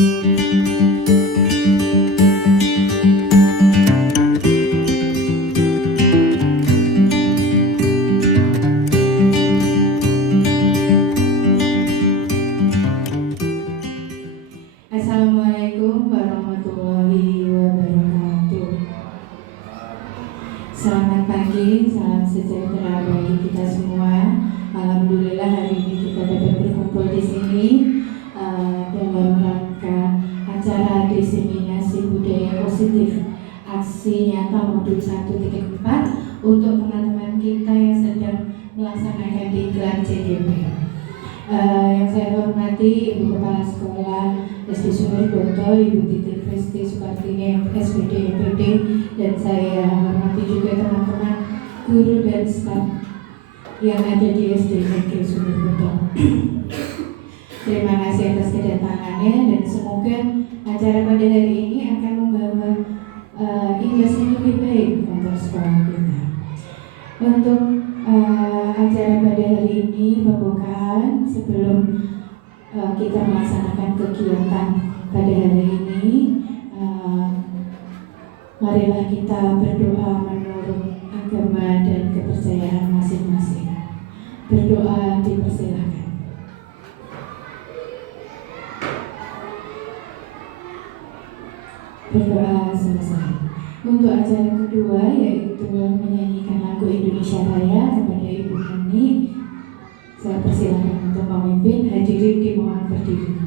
Assalamualaikum warahmatullahi wabarakatuh. Selamat pagi, salam sejahtera bagi kita semua. Alhamdulillah hari ini kita dapat berkumpul di sini dalam rangka acara diseminasi budaya positif aksi nyata modul 1.4 untuk teman-teman kita yang sedang melaksanakan diklat CGP. Yang saya hormati Ibu Kepala Sekolah SD Sumur Boto, Ibu Titik Kristi Sukartini SPD EPD, dan saya hormati juga teman-teman guru dan staf yang ada di SD Negeri Sumur Boto. Terima kasih atas kedatangannya dan semoga acara pada hari ini akan membawa imbas yang lebih baik untuk sekolah kita. Untuk acara pada hari ini pembukaan sebelum kita melaksanakan kegiatan pada hari ini, marilah kita berdoa menurut agama dan kepercayaan masing-masing. Berdoa dipersilakan. Berdoa selesai. Untuk acara kedua yaitu menyanyikan lagu Indonesia Raya kepada Ibu Hani, saya persilakan untuk memimpin. Hadirin dimohon berdiri.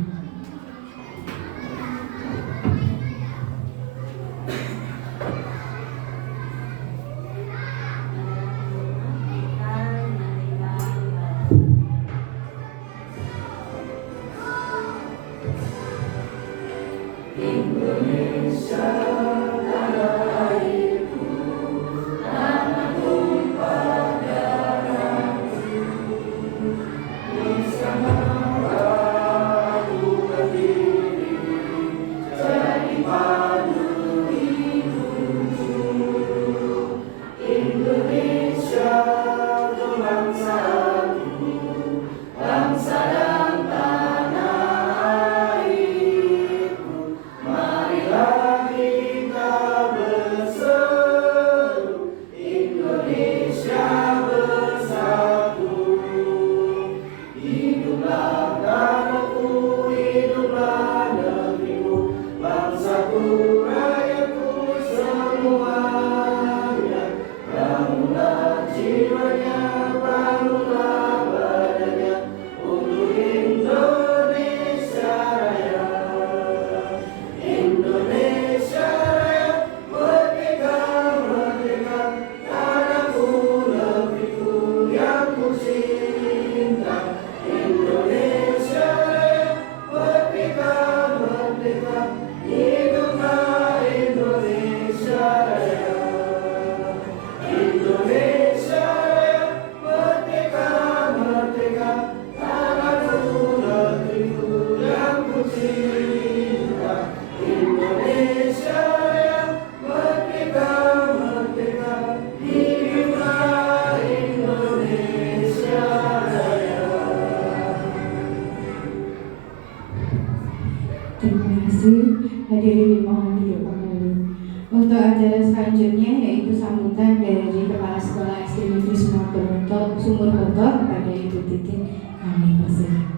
Hadirin dimohon duduk kembali. Untuk acara selanjutnya yaitu sambutan dari Kepala Sekolah SD Negeri Sumur Boto kepada Ibu Titin, kami persilakan.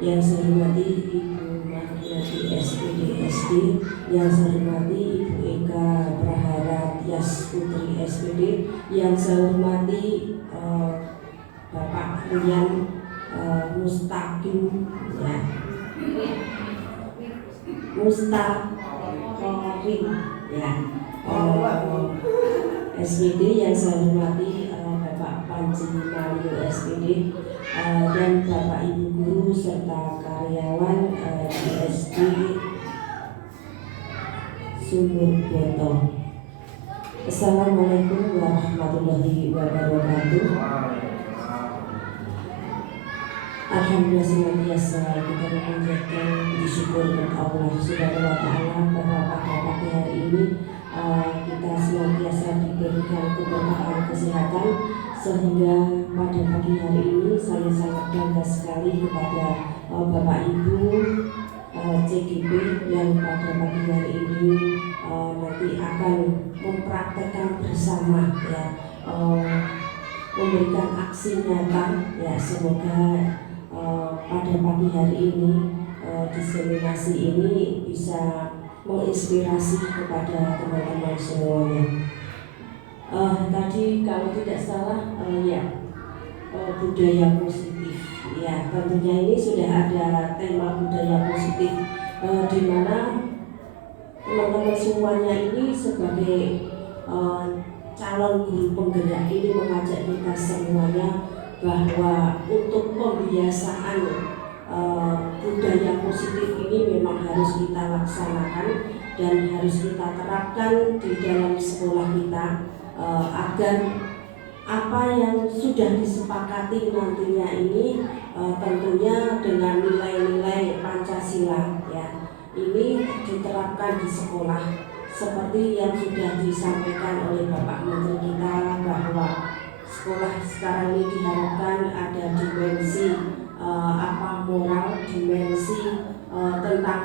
Yang saya hormati Ibu Mardiati SPD SD, yang saya hormati Ibu Eka Prahara Tias Putri SPD, yang saya hormati Bapak Rian Mustaqim ya, Mustaqim ya, SPD, yang saya hormati Bapak Panji Mario SPD, dan Bapak Ibu guru serta karyawan di SD Sumur Boto. Assalamualaikum warahmatullahi wabarakatuh. Alhamdulillah senantiasa kita memanjatkan syukur kepada Allah Subhanahu wa Ta'ala bahwa pada pagi hari ini kita senantiasa diberikan keberkahan kesehatan, sehingga pada pagi hari ini saya sangat bangga sekali kepada Bapak Ibu CGP yang pada pagi hari ini nanti akan mempraktekkan bersama ya, memberikan aksi nyata ya. Semoga pada pagi hari ini diseminasi ini bisa menginspirasi kepada teman-teman semuanya. Tadi kalau tidak salah budaya positif ya, tentunya ini sudah ada tema budaya positif di mana teman-teman semuanya ini sebagai calon guru penggerak ini mengajak kita semuanya bahwa untuk pembiasaan budaya positif ini memang harus kita laksanakan dan harus kita terapkan di dalam sekolah kita agar apa yang sudah disepakati nantinya ini tentunya dengan nilai-nilai Pancasila ya, ini diterapkan di sekolah seperti yang sudah disampaikan oleh Bapak Menteri kita bahwa sekolah sekarang ini diharapkan ada dimensi moral, dimensi tentang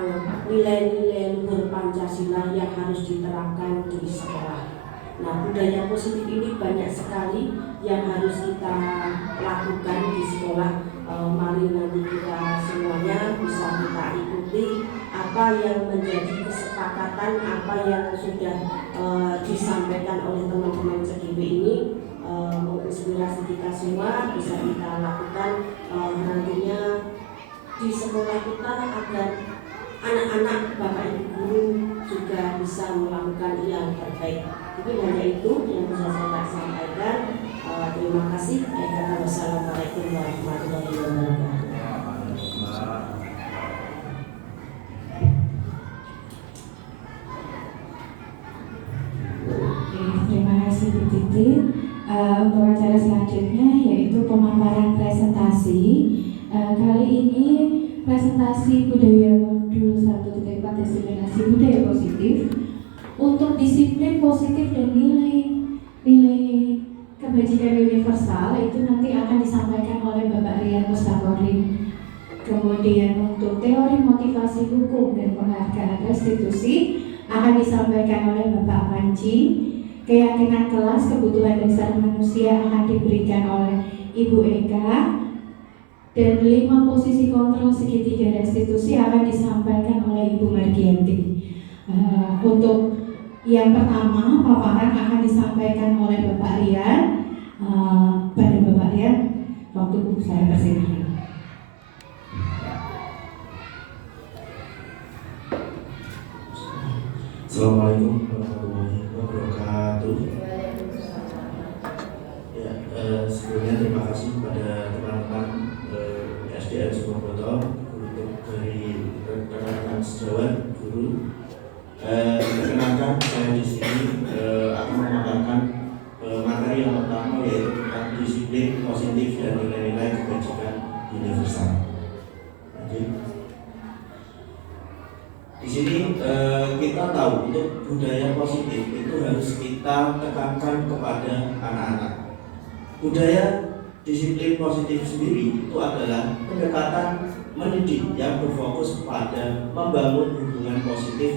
nilai-nilai luhur Pancasila yang harus diterapkan di sekolah. Nah, budaya positif ini banyak sekali yang harus kita lakukan di sekolah. Mari nanti kita semuanya bisa kita ikuti apa yang menjadi kesepakatan, apa yang sudah disampaikan oleh teman-teman CGP ini, menginspirasi kita semua bisa kita lakukan nantinya di sekolah kita agar anak-anak Bapak Ibu guru juga bisa melakukan yang terbaik. Mungkin hanya itu yang bisa saya sampaikan. Terima kasih. Wassalamualaikum warahmatullahi wabarakatuh. Terima kasih Bu Titi. Untuk acara selanjutnya yaitu pemaparan presentasi. Kali ini presentasi budaya modul 1.4 diseminasi budaya positif untuk disiplin positif dan nilai kebajikan universal itu nanti akan disampaikan oleh Bapak Rian Mustakorim. Kemudian untuk teori motivasi hukum dan penghargaan restitusi akan disampaikan oleh Bapak Panji. Keyakinan kelas kebutuhan dasar manusia akan diberikan oleh Ibu Eka. Dan 5 posisi kontrol segitiga restitusi akan disampaikan oleh Ibu Margianti. Untuk yang pertama, paparan akan disampaikan oleh Bapak Rian. Pada Bapak Rian, waktu saya persilahkan. Assalamualaikum warahmatullahi wabarakatuh. Ya, sebelumnya terima kasih kepada teman-teman SDN Sumberboto untuk dari rekan-rekan sejawat guru. Perkenalkan saya di sini akan memaparkan materi yang pertama yaitu tentang disiplin positif dan nilai-nilai kebajikan universal. Di sini kita tahu untuk budaya positif itu harus kita tekankan kepada anak-anak. Budaya disiplin positif sendiri itu adalah pendekatan mendidik yang berfokus pada membangun hubungan positif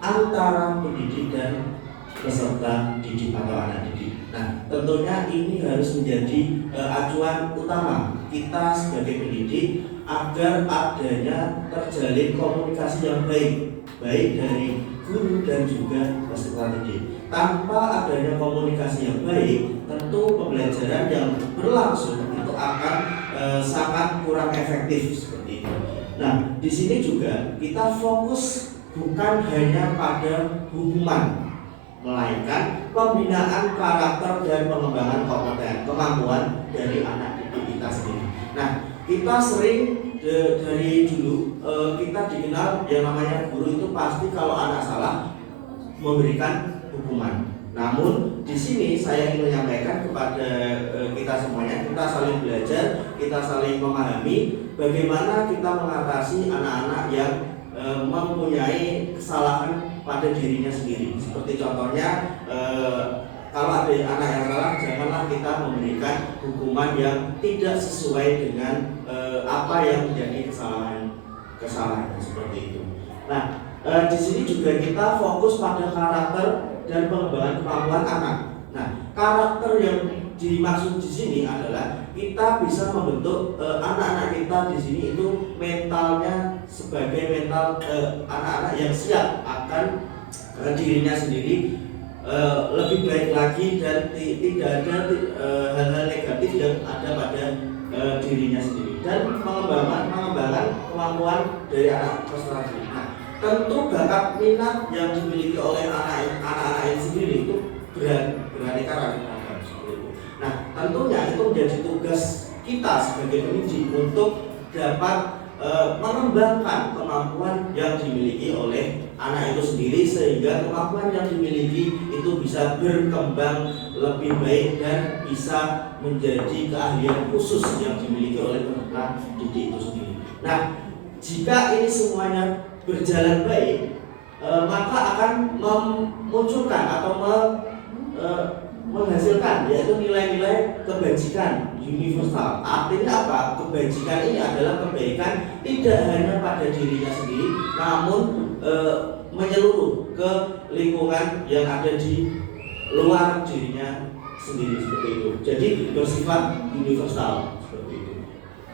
antara pendidik dan peserta didik atau anak didik. Nah, tentunya ini harus menjadi acuan utama kita sebagai pendidik agar adanya terjalin komunikasi yang baik dari guru dan juga peserta didik. Tanpa adanya komunikasi yang baik, tentu pembelajaran yang berlangsung itu akan sangat kurang efektif seperti itu. Nah, di sini juga kita fokus bukan hanya pada hukuman, melainkan pembinaan karakter dan pengembangan kemampuan dari anak didik kita sendiri. Nah, kita sering dari dulu kita dikenal yang namanya guru itu pasti kalau anak salah memberikan hukuman. Namun di sini saya ingin menyampaikan kepada kita semuanya, kita saling belajar, kita saling memahami bagaimana kita mengatasi anak-anak yang mempunyai kesalahan pada dirinya sendiri. Seperti contohnya, kalau ada anak yang salah, janganlah kita memberikan hukuman yang tidak sesuai dengan apa yang menjadi kesalahan seperti itu. Nah, di sini juga kita fokus pada karakter dan pengembangan kemampuan anak. Nah, karakter yang dimaksud di sini adalah kita bisa membentuk anak-anak kita di sini itu mentalnya sebagai mental anak-anak yang siap akan dirinya sendiri, lebih baik lagi dan tidak ada hal-hal negatif yang ada pada dirinya sendiri, dan mengembangkan kemampuan dari anak prestasi. Nah, tentu bakat minat yang dimiliki oleh anak-anak ini sendiri itu beraneka ragam seperti itu. Nah, tentunya itu menjadi tugas kita sebagai pendidik untuk dapat mengembangkan kemampuan yang dimiliki oleh anak itu sendiri, sehingga kemampuan yang dimiliki itu bisa berkembang lebih baik dan bisa menjadi keahlian khusus yang dimiliki oleh peserta didik itu sendiri. Nah, jika ini semuanya berjalan baik, maka akan memunculkan atau menghasilkan yaitu nilai-nilai kebajikan universal. Artinya apa? Kebajikan ini adalah kebaikan tidak hanya pada dirinya sendiri, namun menyeluruh ke lingkungan yang ada di luar dirinya sendiri, seperti itu. Jadi bersifat universal seperti itu,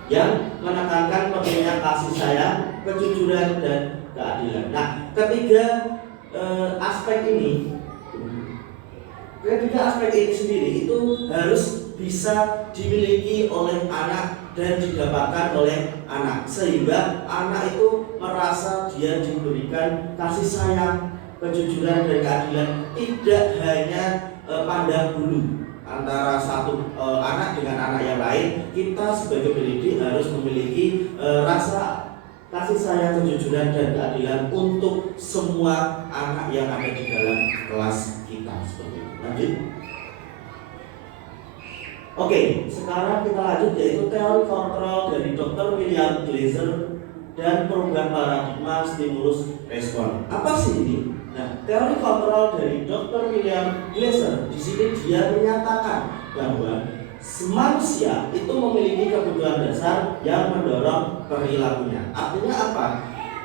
yang menekankan pentingnya kasih sayang, kejujuran, dan keadilan. Nah, ketiga aspek ini sendiri itu harus bisa dimiliki oleh anak dan didapatkan oleh anak, sehingga anak itu merasa dia diberikan kasih sayang, kejujuran, dan keadilan, tidak hanya pandang bulu antara satu anak dengan anak yang lain. Kita sebagai pendidik harus memiliki rasa kasih sayang, kejujuran, dan keadilan untuk semua anak yang ada di dalam kelas kita, seperti itu. Lanjut. Oke, sekarang kita lanjut, yaitu teori kontrol dari Dr. William Glasser dan program paradigma stimulus respon. Apa sih ini? Nah, teori kontrol dari Dr. William Glasser di sini dia menyatakan bahwa manusia itu memiliki kebutuhan dasar yang mendorong perilakunya. Artinya apa?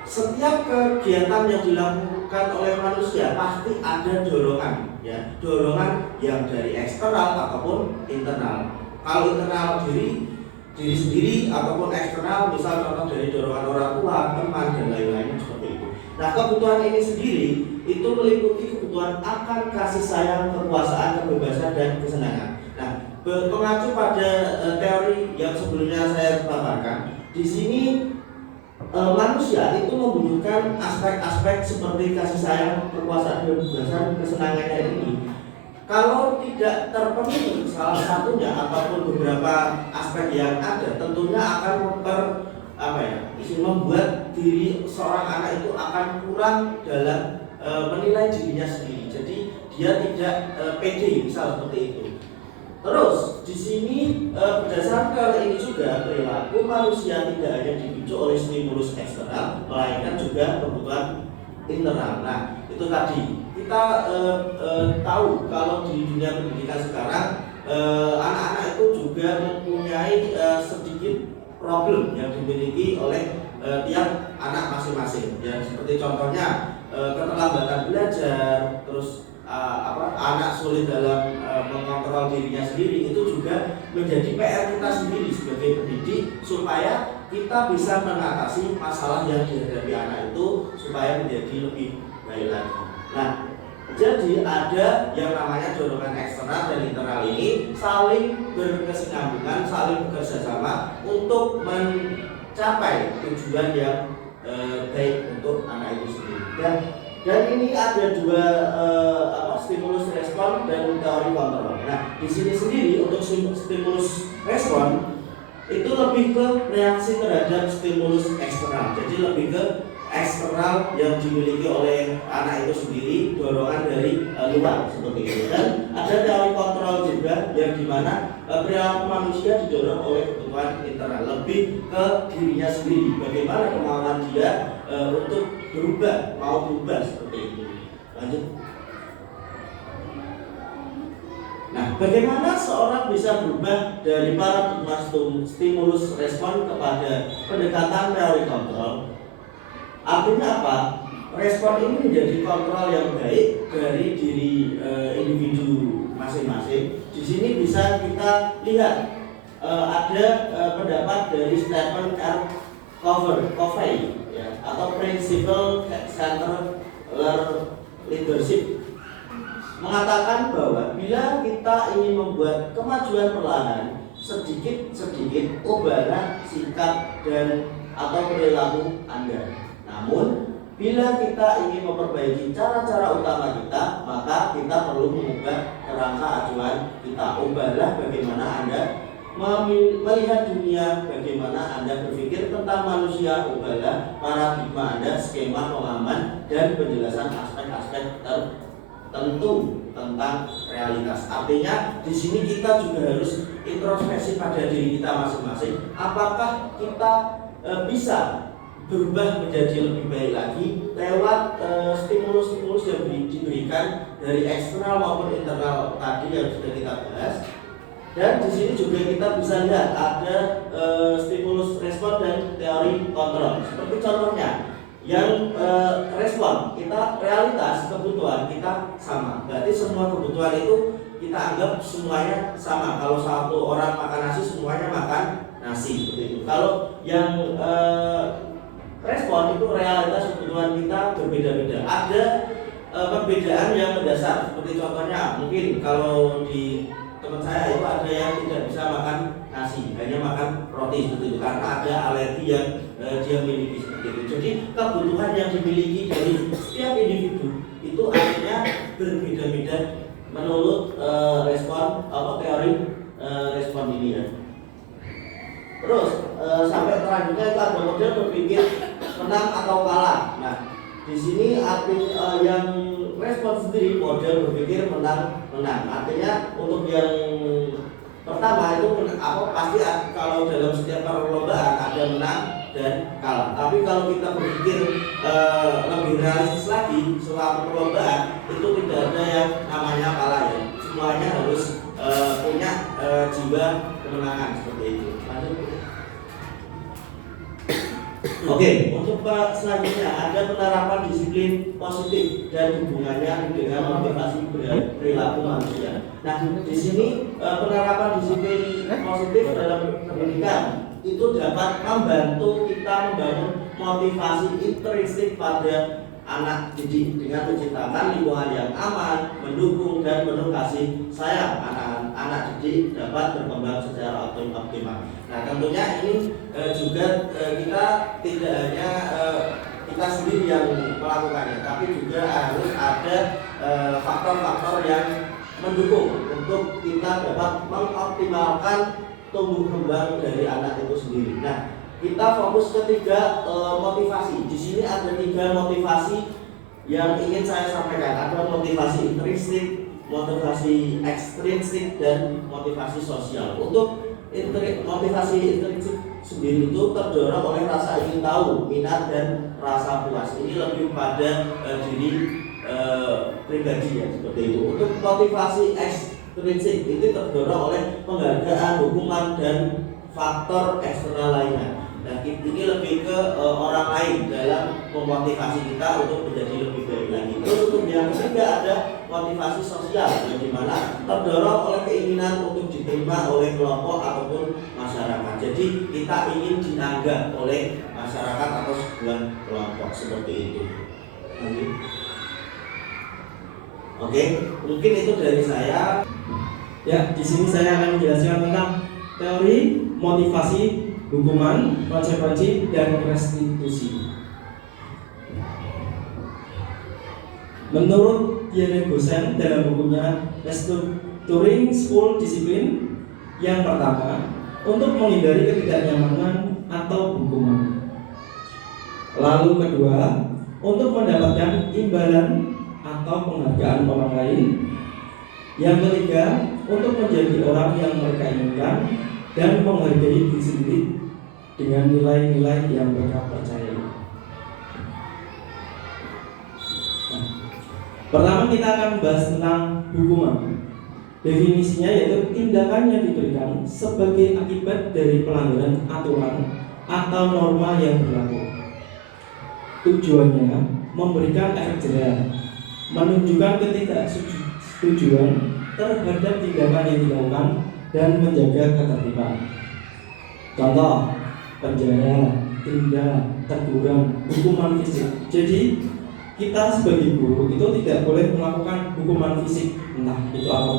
Setiap kegiatan yang dilakukan oleh manusia pasti ada dorongan, ya, dorongan yang dari eksternal ataupun internal. Kalau internal diri sendiri ataupun eksternal, misal contoh dari dorongan orang tua, teman, dan lain-lainnya seperti itu. Nah, kebutuhan ini sendiri itu meliputi kebutuhan akan kasih sayang, kekuasaan, kebebasan, dan kesenangan. Nah, mengacu pada teori yang sebelumnya saya paparkan, di sini manusia itu membutuhkan aspek-aspek seperti kasih sayang, kekuasaan, kebebasan, kesenangannya ini. Kalau tidak terpenuhi salah satunya ataupun beberapa aspek yang ada, tentunya akan membuat diri seorang anak itu akan kurang dalam menilai dirinya sendiri. Jadi dia tidak pede, misal seperti itu. Terus di sini berdasarkan ini juga perilaku manusia tidak hanya dipicu oleh stimulus eksternal, melainkan juga kebutuhan internal. Nah, itu tadi kita tahu kalau di dunia pendidikan sekarang anak-anak itu juga mempunyai sedikit problem yang dimiliki oleh tiap anak masing-masing. Ya, seperti contohnya keterlambatan belajar, terus anak sulit dalam mengontrol dirinya sendiri. Itu juga menjadi PR kita sendiri sebagai pendidik, supaya kita bisa mengatasi masalah yang dihadapi anak itu supaya menjadi lebih baik lagi. Nah, jadi ada yang namanya dorongan eksternal dan internal ini saling berkesinambungan, saling bekerja sama untuk mencapai tujuan yang baik untuk anak itu sendiri. Dan ini ada dua stimulus respon dan teori kontrol. Nah, di sini sendiri untuk stimulus respon itu lebih ke reaksi terhadap stimulus eksternal. Jadi lebih ke eksternal yang dimiliki oleh anak itu sendiri, dorongan dari luar seperti itu. Dan ada teori kontrol juga yang dimana perilaku manusia didorong oleh kebutuhan internal, lebih ke dirinya sendiri, bagaimana kemauan dia untuk berubah, mau berubah seperti itu. Lanjut. Nah, bagaimana seorang bisa berubah dari paradigma stimulus respon kepada pendekatan teori kontrol? Artinya apa? Respon ini menjadi kontrol yang baik dari diri individu masing-masing. Di sini bisa kita lihat ada pendapat dari Stephen R. Covey ya, atau Principle Center Leadership, mengatakan bahwa bila kita ingin membuat kemajuan perlahan, sedikit-sedikit ubahlah sikap dan atau perilaku Anda. Namun, bila kita ingin memperbaiki cara-cara utama kita, maka kita perlu mengubah kerangka acuan kita. Ubahlah bagaimana Anda melihat dunia, bagaimana Anda berpikir tentang manusia. Ubahlah paradigma Anda, skema pemahaman dan penjelasan aspek-aspek tertentu tentang realitas. Artinya di sini kita juga harus introspeksi pada diri kita masing-masing. Apakah kita bisa berubah menjadi lebih baik lagi lewat stimulus-stimulus yang diberikan dari eksternal maupun internal tadi yang sudah kita bahas. Dan di sini juga kita bisa lihat ada stimulus respon dan teori kontrol. Seperti contohnya yang respon kita, realitas kebutuhan kita sama. Berarti semua kebutuhan itu kita anggap semuanya sama. Kalau satu orang makan nasi, semuanya makan nasi seperti itu. Kalau yang respon itu realitas kebutuhan kita berbeda-beda. Ada perbedaan yang mendasar. Seperti contohnya mungkin kalau di teman saya itu ada yang tidak bisa makan nasi, hanya makan roti seperti itu karena ada alergi yang dia miliki seperti itu. Jadi kebutuhan yang dimiliki dari setiap individu itu artinya berbeda-beda menurut respon teori respon ini ya. Terus sampai selanjutnya itu ada model berpikir menang atau kalah. Nah, di sini arti yang respon sendiri model berpikir menang. Artinya untuk yang pertama itu pasti kalau dalam setiap perlombaan ada menang dan kalah. Tapi kalau kita berpikir lebih realistis lagi, selama perlombaan itu tidak ada yang namanya kalah ya. Semuanya harus punya jiwa kemenangan seperti itu. Oke, untuk selanjutnya ada penerapan disiplin positif dan hubungannya dengan motivasi perilaku manusia. Nah, di sini penerapan disiplin positif dalam pendidikan itu dapat membantu kita membangun motivasi intrinsik pada anak didik dengan menciptakan lingkungan yang aman, mendukung dan penuh kasih sayang. Anak didik dapat berkembang secara optimal. Nah, tentunya ini juga kita tidak hanya kita sendiri yang melakukannya, tapi juga harus ada faktor-faktor yang mendukung untuk kita dapat mengoptimalkan tumbuh kembang dari anak itu sendiri. Nah, kita fokus ketiga motivasi. Di sini ada 3 motivasi yang ingin saya sampaikan. Ada motivasi intrinsik, motivasi ekstrinsik, dan motivasi sosial. Untuk motivasi intrinsik sendiri itu terdorong oleh rasa ingin tahu, minat dan rasa puas. Ini lebih pada diri pribadi ya seperti itu. Untuk motivasi ekstrinsik itu terdorong oleh penghargaan, dukungan dan faktor eksternal lainnya. Nah, ini lebih ke orang lain dalam memotivasi kita untuk menjadi lebih baik lagi. Terus untuk yang ketiga ada motivasi sosial, yang dimana terdorong oleh keinginan untuk diterima oleh kelompok ataupun masyarakat. Jadi kita ingin dianggap oleh masyarakat atau sebuah kelompok seperti itu. Oke, mungkin itu dari saya. Ya, di sini saya akan menjelaskan tentang teori motivasi, hukuman, konsekuensi, dan restitusi. Menurut Diane Gosen dalam bukunya Restructuring School Discipline, yang pertama, untuk menghindari ketidaknyamanan atau hukuman. Lalu kedua, untuk mendapatkan imbalan atau penghargaan orang lain. Yang ketiga, untuk menjadi orang yang mereka inginkan dan menghargai diri sendiri dengan nilai-nilai yang mereka percayai. Nah, pertama kita akan bahas tentang hukuman. Definisinya yaitu tindakan yang diberikan sebagai akibat dari pelanggaran aturan atau norma yang berlaku. Tujuannya memberikan efek jerah, menunjukkan ketidaksetujuan terhadap tindakan yang dilakukan dan menjaga ketertiban. Contoh, penjara, denda, teguran, hukuman fisik. Jadi kita sebagai guru itu tidak boleh melakukan hukuman fisik, entah itu apa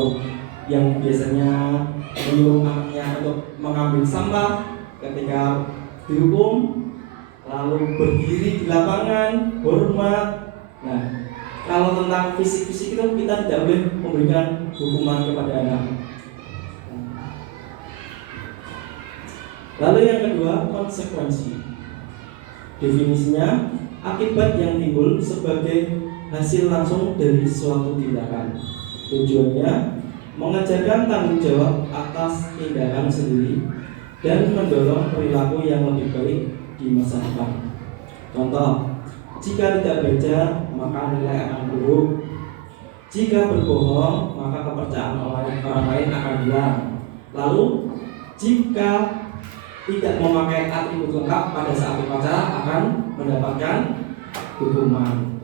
yang biasanya menyuruh anaknya untuk mengambil sampah ketika dihukum, lalu berdiri di lapangan, hormat. Nah, kalau tentang fisik-fisik itu kita tidak boleh memberikan hukuman kepada anak. Lalu yang kedua, konsekuensi. Definisinya, akibat yang timbul sebagai hasil langsung dari suatu tindakan. Tujuannya mengajarkan tanggung jawab atas tindakan sendiri dan mendorong perilaku yang lebih baik di masa depan. Contoh, jika tidak belajar maka nilai akan buruk. Jika berbohong maka kepercayaan orang lain akan hilang. Lalu jika tidak memakai atribut lengkap pada saat upacara akan mendapatkan hukuman.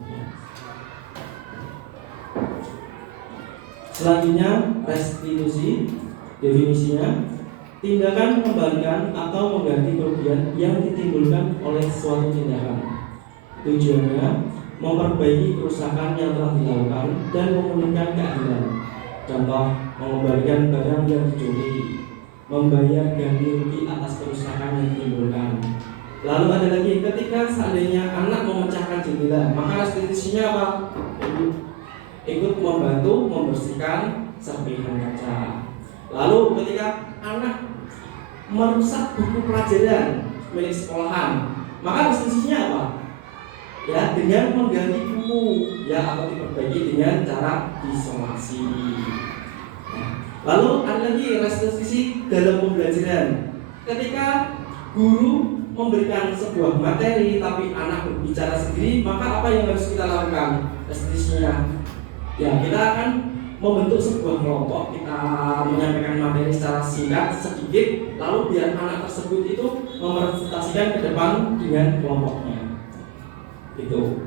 Selanjutnya, restitusi. Definisinya, tindakan mengembalikan atau mengganti kerugian yang ditimbulkan oleh suatu tindakan. Tujuannya memperbaiki kerusakan yang telah dilakukan dan memulihkan keadilan. Contoh, mengembalikan barang yang dicuri, membayar ganti rugi atas kerusakan yang ditimbulkan. Lalu ada lagi, ketika seandainya anak memecahkan jendela, maka restitusinya apa? Ikut membantu membersihkan serpihan kaca. Lalu ketika anak merusak buku pelajaran milik sekolahan, maka restitusinya apa? Ya, dengan mengganti buku, ya, atau diperbaiki dengan cara disolasi. Lalu ada lagi restitusi dalam pembelajaran. Ketika guru memberikan sebuah materi tapi anak berbicara sendiri, maka apa yang harus kita lakukan? Restitusinya, ya, kita akan membentuk sebuah kelompok, kita menyampaikan materi secara singkat, sedikit, lalu biar anak tersebut itu merepresentasikan ke depan dengan kelompoknya. Itu.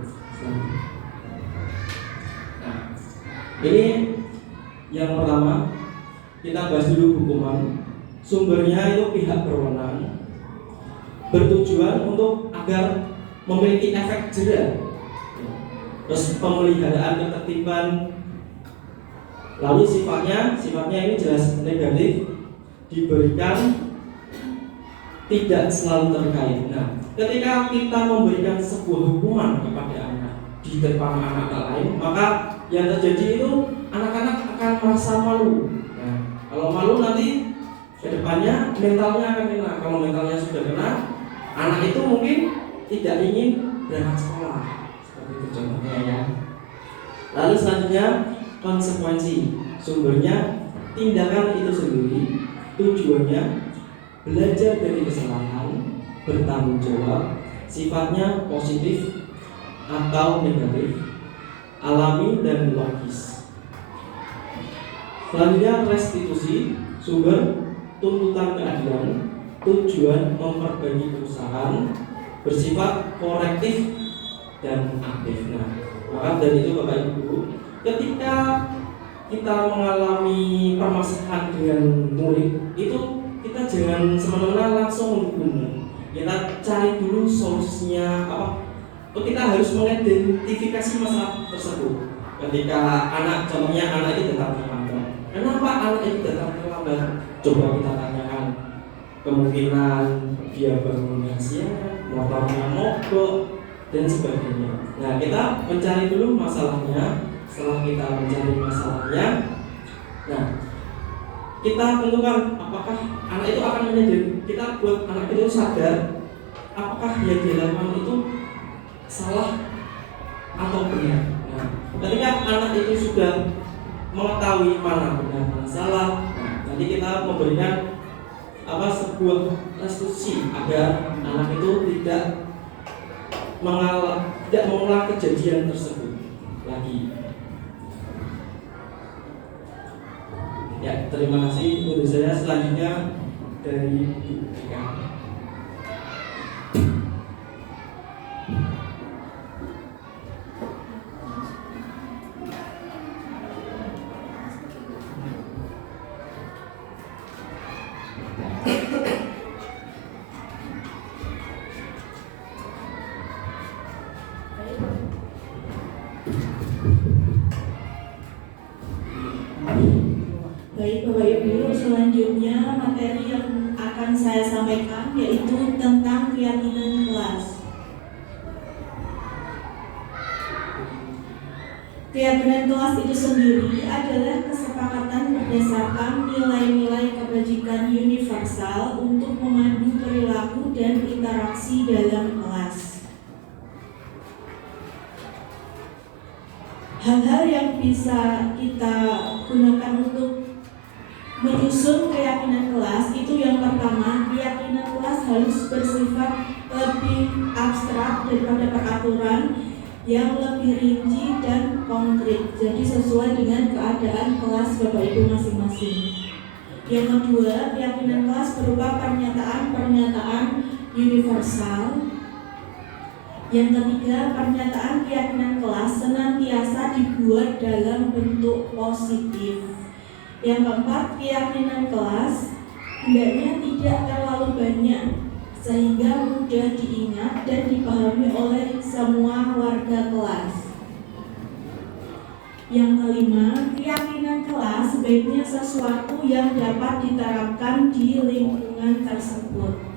Nah, ini yang pertama, kita bahas dulu hukuman. Sumbernya itu pihak berwenang, bertujuan untuk agar memiliki efek jerah. Terus pemeliharaan ketertiban. Lalu sifatnya ini jelas negatif, diberikan tidak selalu terkait. Nah, ketika kita memberikan sebuah hukuman kepada anak di depan anak lain, maka yang terjadi itu anak-anak akan merasa malu. Nah, kalau malu nanti kedepannya mentalnya akan kena. Kalau mentalnya sudah kena, anak itu mungkin tidak ingin berangkat sekolah. Seperti itu contohnya ya. Lalu selanjutnya, konsekuensi. Sumbernya tindakan itu sendiri, tujuannya belajar dari kesalahan, bertanggung jawab, sifatnya positif atau negatif, alami dan logis. Selanjutnya, restitusi. Sumber tuntutan keadilan, tujuan memperbaiki kerusakan, bersifat korektif dan aktif. Nah, maka dari itu Bapak Ibu, ketika kita mengalami permasalahan dengan murid, itu kita jangan semena-mena langsung menghukum. Kita cari dulu solusinya apa. Kita harus mengidentifikasi masalah tersebut. Ketika contohnya anak itu datang terlambat, kenapa anak itu datang terlambat? Coba kita tanyakan. Kemungkinan dia bangunnya siang, motornya mogok, dan sebagainya. Nah, kita mencari dulu masalahnya. Setelah kita mencari masalahnya, nah, kita tentukan apakah anak itu akan menyadari. Kita buat anak itu sadar apakah yang dilakukan itu salah atau benar. Nah, ketika anak itu sudah mengetahui mana benar mana salah, nanti kita memberikan sebuah restitusi agar anak itu tidak mengulang kejadian tersebut lagi. Ya, terima kasih untuk saya. Selanjutnya dari Bu Eka. Baik Bapak Ibu, selanjutnya materi yang akan saya sampaikan yaitu tentang keyakinan kelas. Keyakinan kelas itu sendiri adalah kesepakatan berdasarkan nilai-nilai kebajikan universal untuk memandu perilaku dan interaksi dalam kelas. Hal-hal yang bisa kita gunakan untuk menyusun keyakinan kelas itu yang pertama, keyakinan kelas harus bersifat lebih abstrak daripada peraturan yang lebih rinci dan konkret, jadi sesuai dengan keadaan kelas Bapak Ibu masing-masing. Yang kedua, keyakinan kelas berupa pernyataan-pernyataan universal. Yang ketiga, pernyataan keyakinan kelas senantiasa dibuat dalam bentuk positif. Yang keempat, keyakinan kelas hendaknya tidak terlalu banyak sehingga mudah diingat dan dipahami oleh semua warga kelas. Yang kelima, keyakinan kelas sebaiknya sesuatu yang dapat diterapkan di lingkungan tersebut.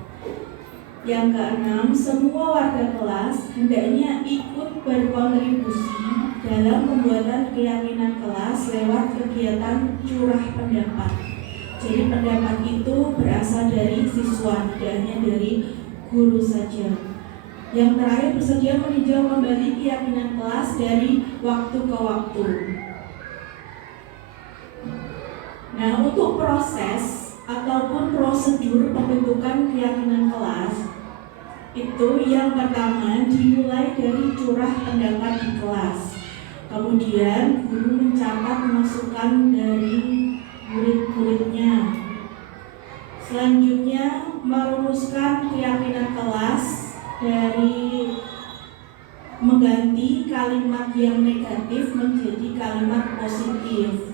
Yang keenam, semua warga kelas hendaknya ikut berkontribusi dalam pembuatan keyakinan kelas lewat kegiatan curah pendapat. Jadi pendapat itu berasal dari siswa, tidak hanya dari guru saja. Yang terakhir, bersedia meninjau kembali keyakinan kelas dari waktu ke waktu. Nah, untuk proses ataupun prosedur pembentukan keyakinan kelas itu yang pertama dimulai dari curah pendapat di kelas. Kemudian guru mencatat masukan dari murid-muridnya. Selanjutnya merumuskan keyakinan kelas dari mengganti kalimat yang negatif menjadi kalimat positif.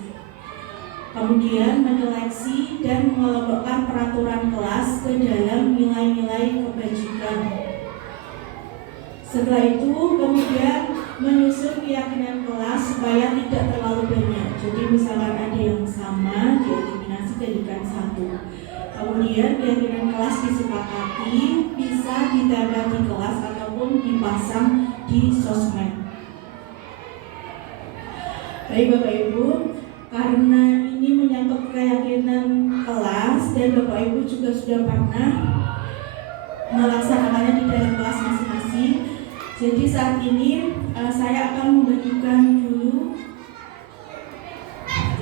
Kemudian menyeleksi dan mengelompokkan peraturan kelas ke dalam nilai-nilai kebajikan. Setelah itu kemudian menyusun keyakinan kelas supaya tidak terlalu banyak. Jadi misalkan ada yang sama dieliminasi jadikan satu. Kemudian keyakinan kelas disepakati bisa ditempel di kelas ataupun dipasang di sosmed. Baik Bapak Ibu, karena ini menyangkut keyakinan kelas dan Bapak Ibu juga sudah pernah melaksanakannya di dalam kelas masing-masing. Jadi saat ini saya akan membagikan dulu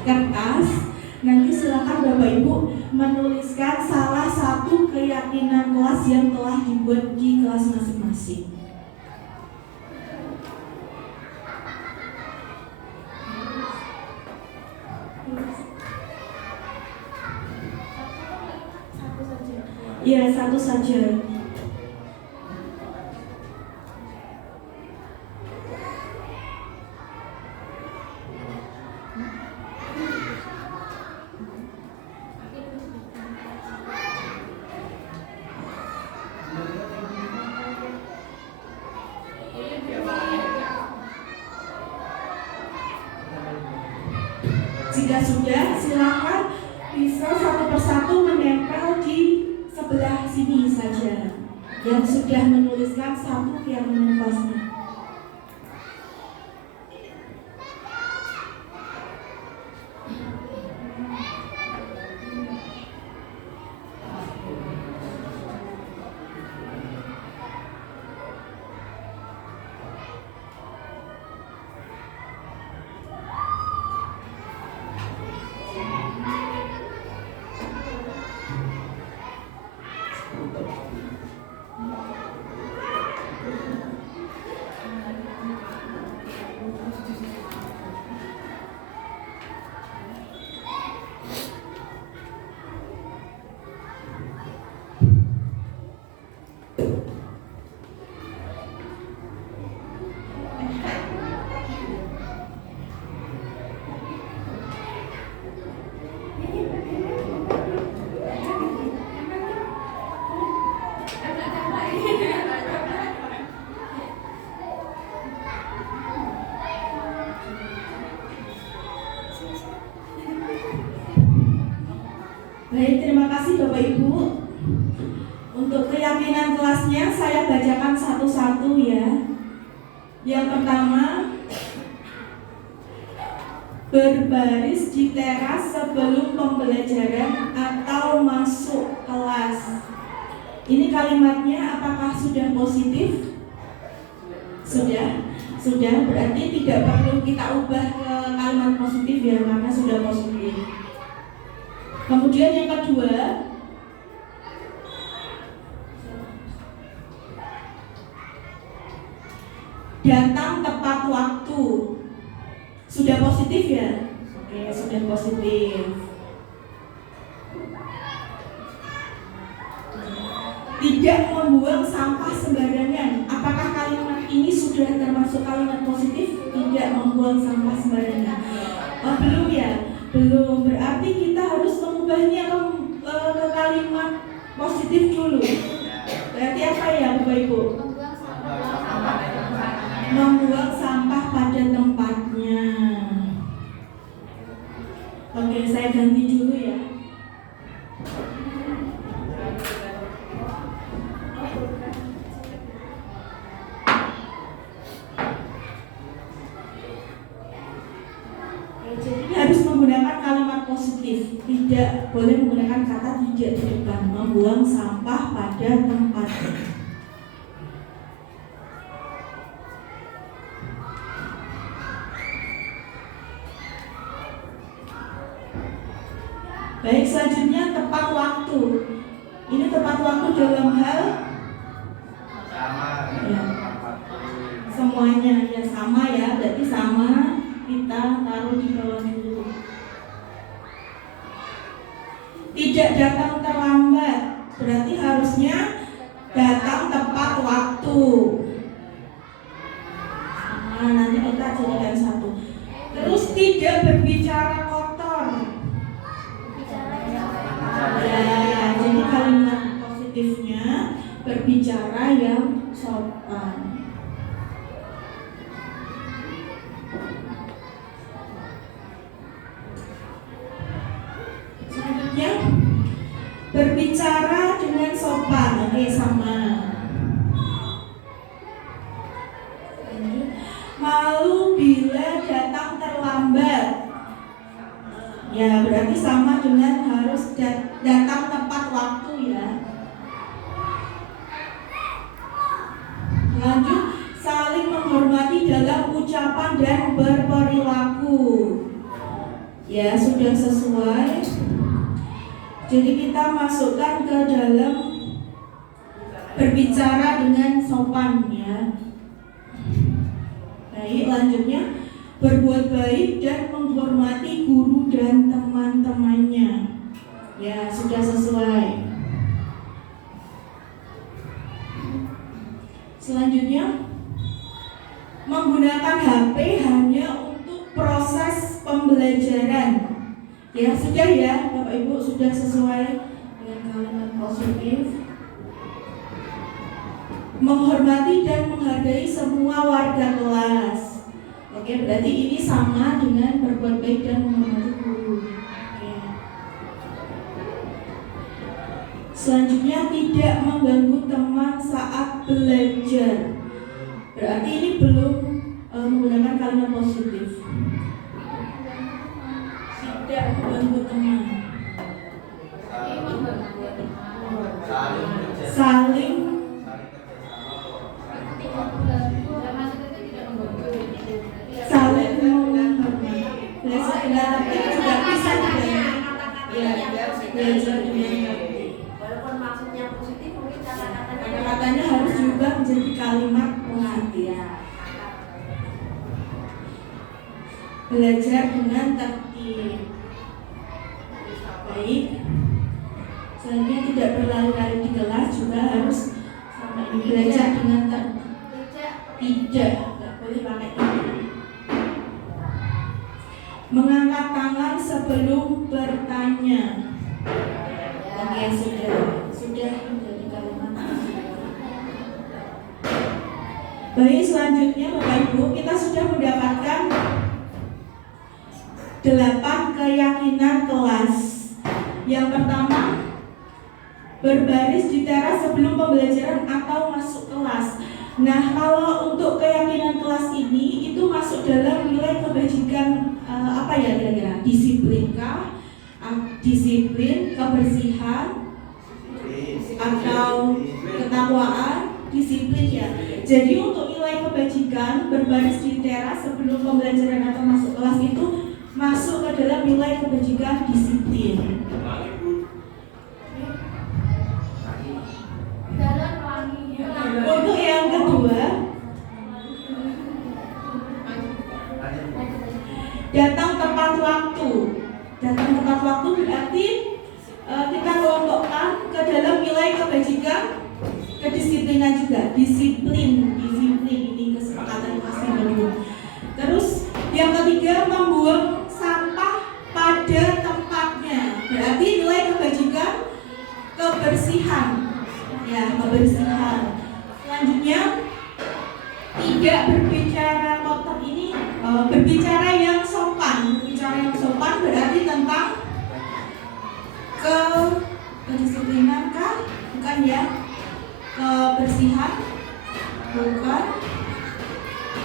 kertas. Nanti silakan Bapak Ibu menuliskan salah satu keyakinan kelas yang telah dibuat di kelas masing-masing. Ya, satu saja. Jika sudah, silakan bisa satu persatu menempel di sebelah sini saja yang sudah menuliskan satu keyakinan kelasnya. Untuk keyakinan kelasnya saya bacakan satu-satu ya. Yang pertama, berbaris di teras sebelum pembelajaran atau masuk kelas. Ini kalimatnya apakah sudah positif? Sudah, berarti tidak perlu kita ubah ke kalimat positif ya, karena sudah positif. Kemudian yang kedua, datang tepat waktu. Sudah positif ya? Oke, sudah positif. Tidak membuang sampah sembarangan. Apakah kalimat ini sudah termasuk kalimat positif? Tidak membuang sampah sembarangan. Oh, belum ya? Belum. Berarti kita harus mengubahnya ke kalimat positif dulu. Berarti apa ya, Bapak Ibu? Membuang sampah pada tempatnya. Oke, saya ganti dulu ya. Jadi harus menggunakan kalimat positif, tidak boleh menggunakan kata tidak di depan. Membuang sampah pada tempatnya. Baik, selanjutnya tepat waktu. Ini tepat waktu dalam hal ya, semuanya ya sama ya, berarti sama. Kita taruh di bawah dulu. Tidak datang terlambat, berarti harusnya datang tepat waktu. Nah, nanti kita jadikan satu. Terus tidak berbicara kotor. Ya, jadi kalimat positifnya berbicara yang sopan. Selanjutnya berbicara dengan sopan. Oke, sama. Malu bila datang terlambat. Ya, berarti sama dengan harus datang tepat waktu ya. Lanjut, saling menghormati dalam ucapan dan berperilaku. Ya, sudah sesuai. Jadi kita masukkan ke dalam berbicara dengan sopan ya. Baik, lanjutnya berbuat baik dan menghormati guru dan teman-temannya. Ya, sudah sesuai. Selanjutnya, menggunakan HP hanya untuk proses pembelajaran. Ya, sudah ya, Bapak Ibu, sudah sesuai dengan kalimat positif. Menghormati dan menghargai semua warga kelas. Oke, berarti ini sama dengan berbuat baik dan menghormati guru. Oke. Selanjutnya, tidak mengganggu teman saat belajar. Berarti ini belum menggunakan kalimat positif. Tidak mengganggu teman. Saling menghormati. Belajar dengan tertib juga bisa dibayar. Ya, belajar dengan tertib. Walaupun maksudnya positif, mungkin Kata-katanya harus diubah menjadi kalimat positif. Belajar dengan tertib. Baik. Selanjutnya tidak berlari-lari di kelas juga harus sama ini. Belajar dengan tertib. Tidak boleh pakai ini. Mengangkat tangan sebelum bertanya. Oke, sudah menjadi kalimat. Baik, selanjutnya Bapak Ibu, kita sudah mendapatkan 8 keyakinan kelas. Yang pertama, berbaris di teras sebelum pembelajaran atau masuk kelas. Nah, kalau untuk keyakinan kelas ini itu masuk dalam nilai kebajikan apa ya kira-kira? Disiplinkah? Disiplin, kebersihan, atau ketakwaan? Disiplin ya. Jadi untuk nilai kebajikan berbaris di teras sebelum pembelajaran atau masuk kelas itu masuk ke dalam nilai kebajikan disiplin. Untuk yang kedua, datang tepat waktu. Datang tepat waktu berarti kita kelompokkan ke dalam nilai kebajikan kedisiplinan juga. Disiplin ini kesepakatan pasti berdua. Terus yang ketiga, membuang sampah pada tempatnya. Berarti nilai kebajikan kebersihan. Ya, kebersihan. Selanjutnya, tidak berbicara kotor ini berbicara yang sopan. Berbicara yang sopan berarti tentang kedisiplinan kah? Bukan ya. Kebersihan? Bukan.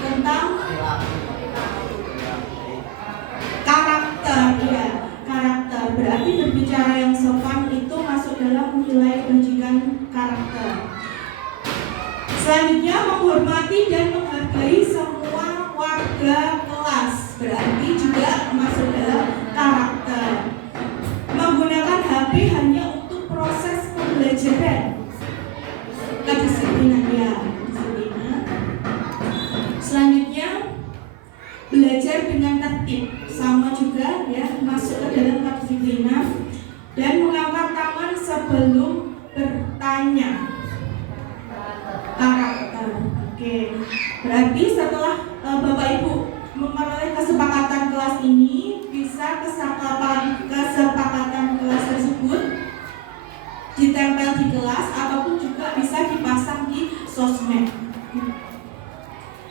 Tentang karakter, ya. Karakter berarti berbicara yang sopan itu masuk dalam nilai kebajikan karakter. Selanjutnya, menghormati dan menghargai semua warga kelas berarti juga masuk dalam karakter. Menggunakan HP hanya untuk proses pembelajaran, kedisiplinan ya, kedisiplinan. Selanjutnya, belajar dengan tertib sama juga ya, masuk ke dalam kedisiplinan. Dan mengangkat tangan sebelum bertanya, karakter. Oke, berarti setelah Bapak Ibu memperoleh kesepakatan kelas ini, bisa kesepakatan kelas tersebut ditempel di kelas ataupun juga bisa dipasang di sosmed.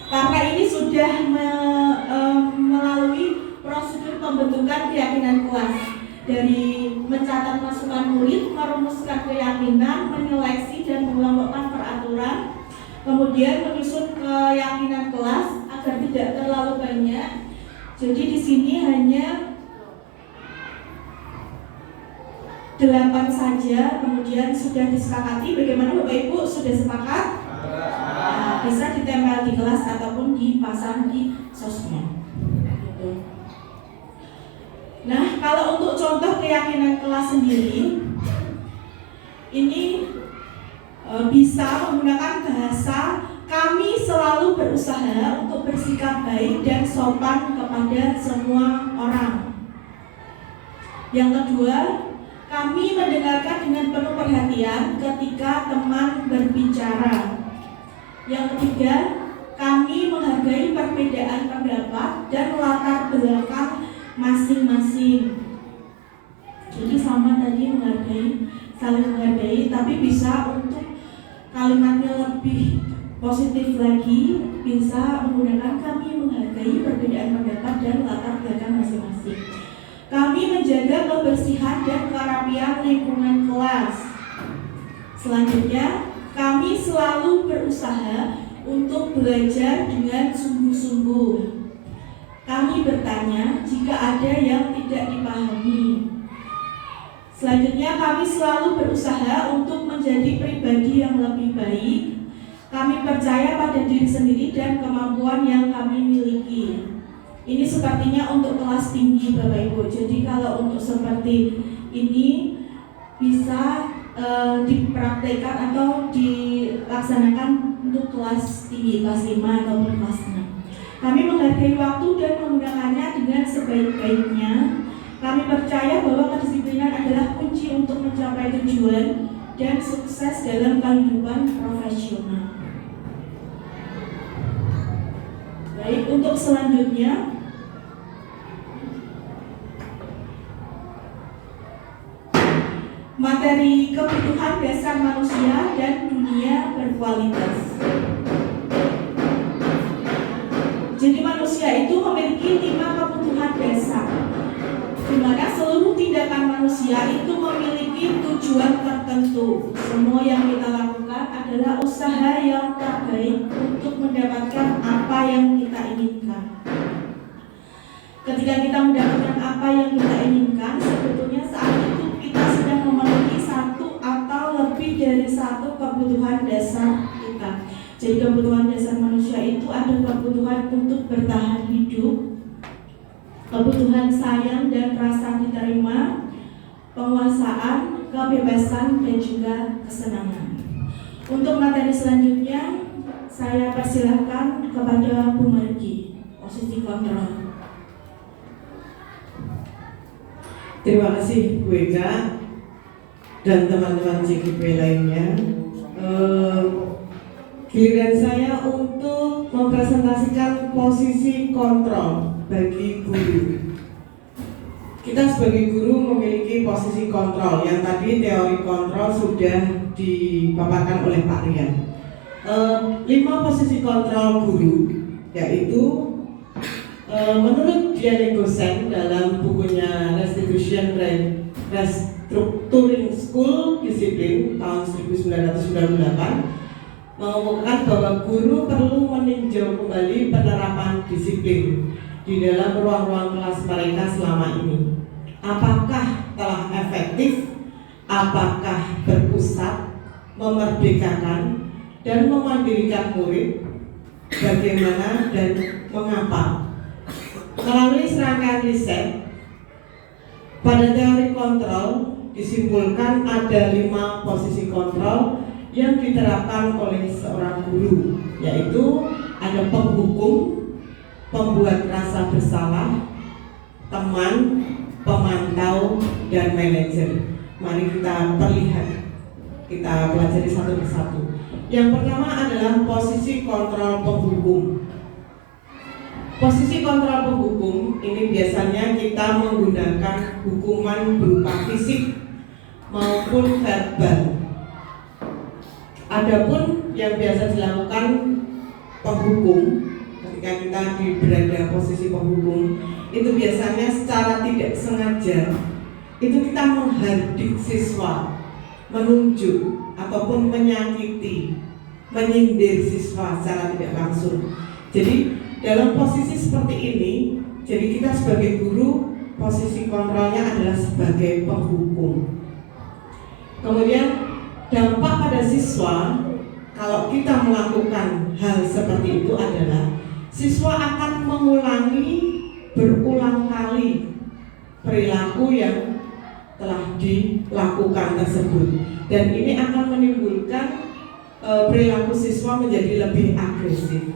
Karena ini sudah melalui prosedur pembentukan keyakinan kelas, dari mencatat masukan murid, merumuskan keyakinan, menyeleksi dan mengelompokkan peraturan, kemudian menyusun keyakinan kelas agar tidak terlalu banyak. Jadi di sini hanya 8 saja, kemudian sudah disepakati. Bagaimana Bapak Ibu, sudah sepakat? Nah, bisa ditempel di kelas ataupun dipasang di sosmed. Nah, kalau untuk contoh keyakinan kelas sendiri, ini bisa menggunakan bahasa kami selalu berusaha untuk bersikap baik dan sopan kepada semua orang. Yang kedua, kami mendengarkan dengan penuh perhatian ketika teman berbicara. Yang ketiga, kami menghargai perbedaan pendapat dan latar belakang masing-masing. Jadi sama tadi menghargai, saling menghargai, tapi bisa untuk kalimatnya lebih positif lagi, bisa menggunakan kami menghargai perbedaan pendapat dan latar belakang masing-masing. Kami menjaga kebersihan dan kerapian lingkungan kelas. Selanjutnya, kami selalu berusaha untuk belajar dengan sungguh-sungguh. Kami bertanya jika ada yang tidak dipahami. Selanjutnya, kami selalu berusaha untuk menjadi pribadi yang lebih baik. Kami percaya pada diri sendiri dan kemampuan yang kami miliki. Ini sepertinya untuk kelas tinggi Bapak Ibu. Jadi kalau untuk seperti ini bisa dipraktekkan atau dilaksanakan untuk kelas tinggi, kelas 5 ataupun kelas 6. Kami menghargai waktu dan menggunakannya dengan sebaik-baiknya. Kami percaya bahwa kedisiplinan adalah kunci untuk mencapai tujuan dan sukses dalam kehidupan profesional. Baik, untuk selanjutnya, materi kebutuhan dasar manusia dan dunia berkualitas. Jadi manusia itu memiliki 5 kebutuhan dasar, di mana seluruh tindakan manusia itu memiliki tujuan tertentu. itu. Semua yang kita lakukan adalah usaha yang terbaik untuk mendapatkan apa yang kita inginkan. Ketika kita mendapatkan apa yang kita inginkan, sebetulnya saat itu kita sedang memenuhi satu atau lebih dari satu kebutuhan dasar kita. Jadi kebutuhan dasar manusia itu ada kebutuhan untuk bertahan hidup, kebutuhan sayang dan rasa diterima, penguasaan, kebebasan, dan juga kesenangan. Untuk materi selanjutnya, saya persilahkan kepada Bu Margi, posisi kontrol. Terima kasih Bu Eka dan teman-teman CGP lainnya. Giliran saya untuk mempresentasikan posisi kontrol bagi guru. Kita sebagai guru memiliki posisi kontrol yang tadi teori kontrol sudah dipaparkan oleh Pak Rian. 5 posisi kontrol guru, yaitu menurut Diane Gosen dalam bukunya Restructuring School Discipline tahun 1998 mengumumkan bahwa guru perlu meninjau kembali penerapan disiplin di dalam ruang-ruang kelas mereka selama ini. Apakah telah efektif? Apakah berpusat, memerdekakan, dan memandirikan murid? Bagaimana dan mengapa? Melalui serangkaian riset, pada teori kontrol disimpulkan ada 5 posisi kontrol yang diterapkan oleh seorang guru, yaitu ada penghukum, pembuat rasa bersalah, teman, pemantau, dan manajer. Mari kita kita pelajari satu persatu. Yang pertama adalah posisi kontrol penghukum. Posisi kontrol penghukum ini biasanya kita menggunakan hukuman berupa fisik maupun verbal. Adapun yang biasa dilakukan penghukum ketika kita berada posisi penghukum itu biasanya secara tidak sengaja itu kita menghardik siswa, menunjuk ataupun menyakiti, menyindir siswa secara tidak langsung. Jadi dalam posisi seperti ini, jadi kita sebagai guru posisi kontrolnya adalah sebagai penghukum. Kemudian dampak pada siswa kalau kita melakukan hal seperti itu adalah siswa akan mengulangi berulang kali perilaku yang telah dilakukan tersebut, dan ini akan menimbulkan perilaku siswa menjadi lebih agresif.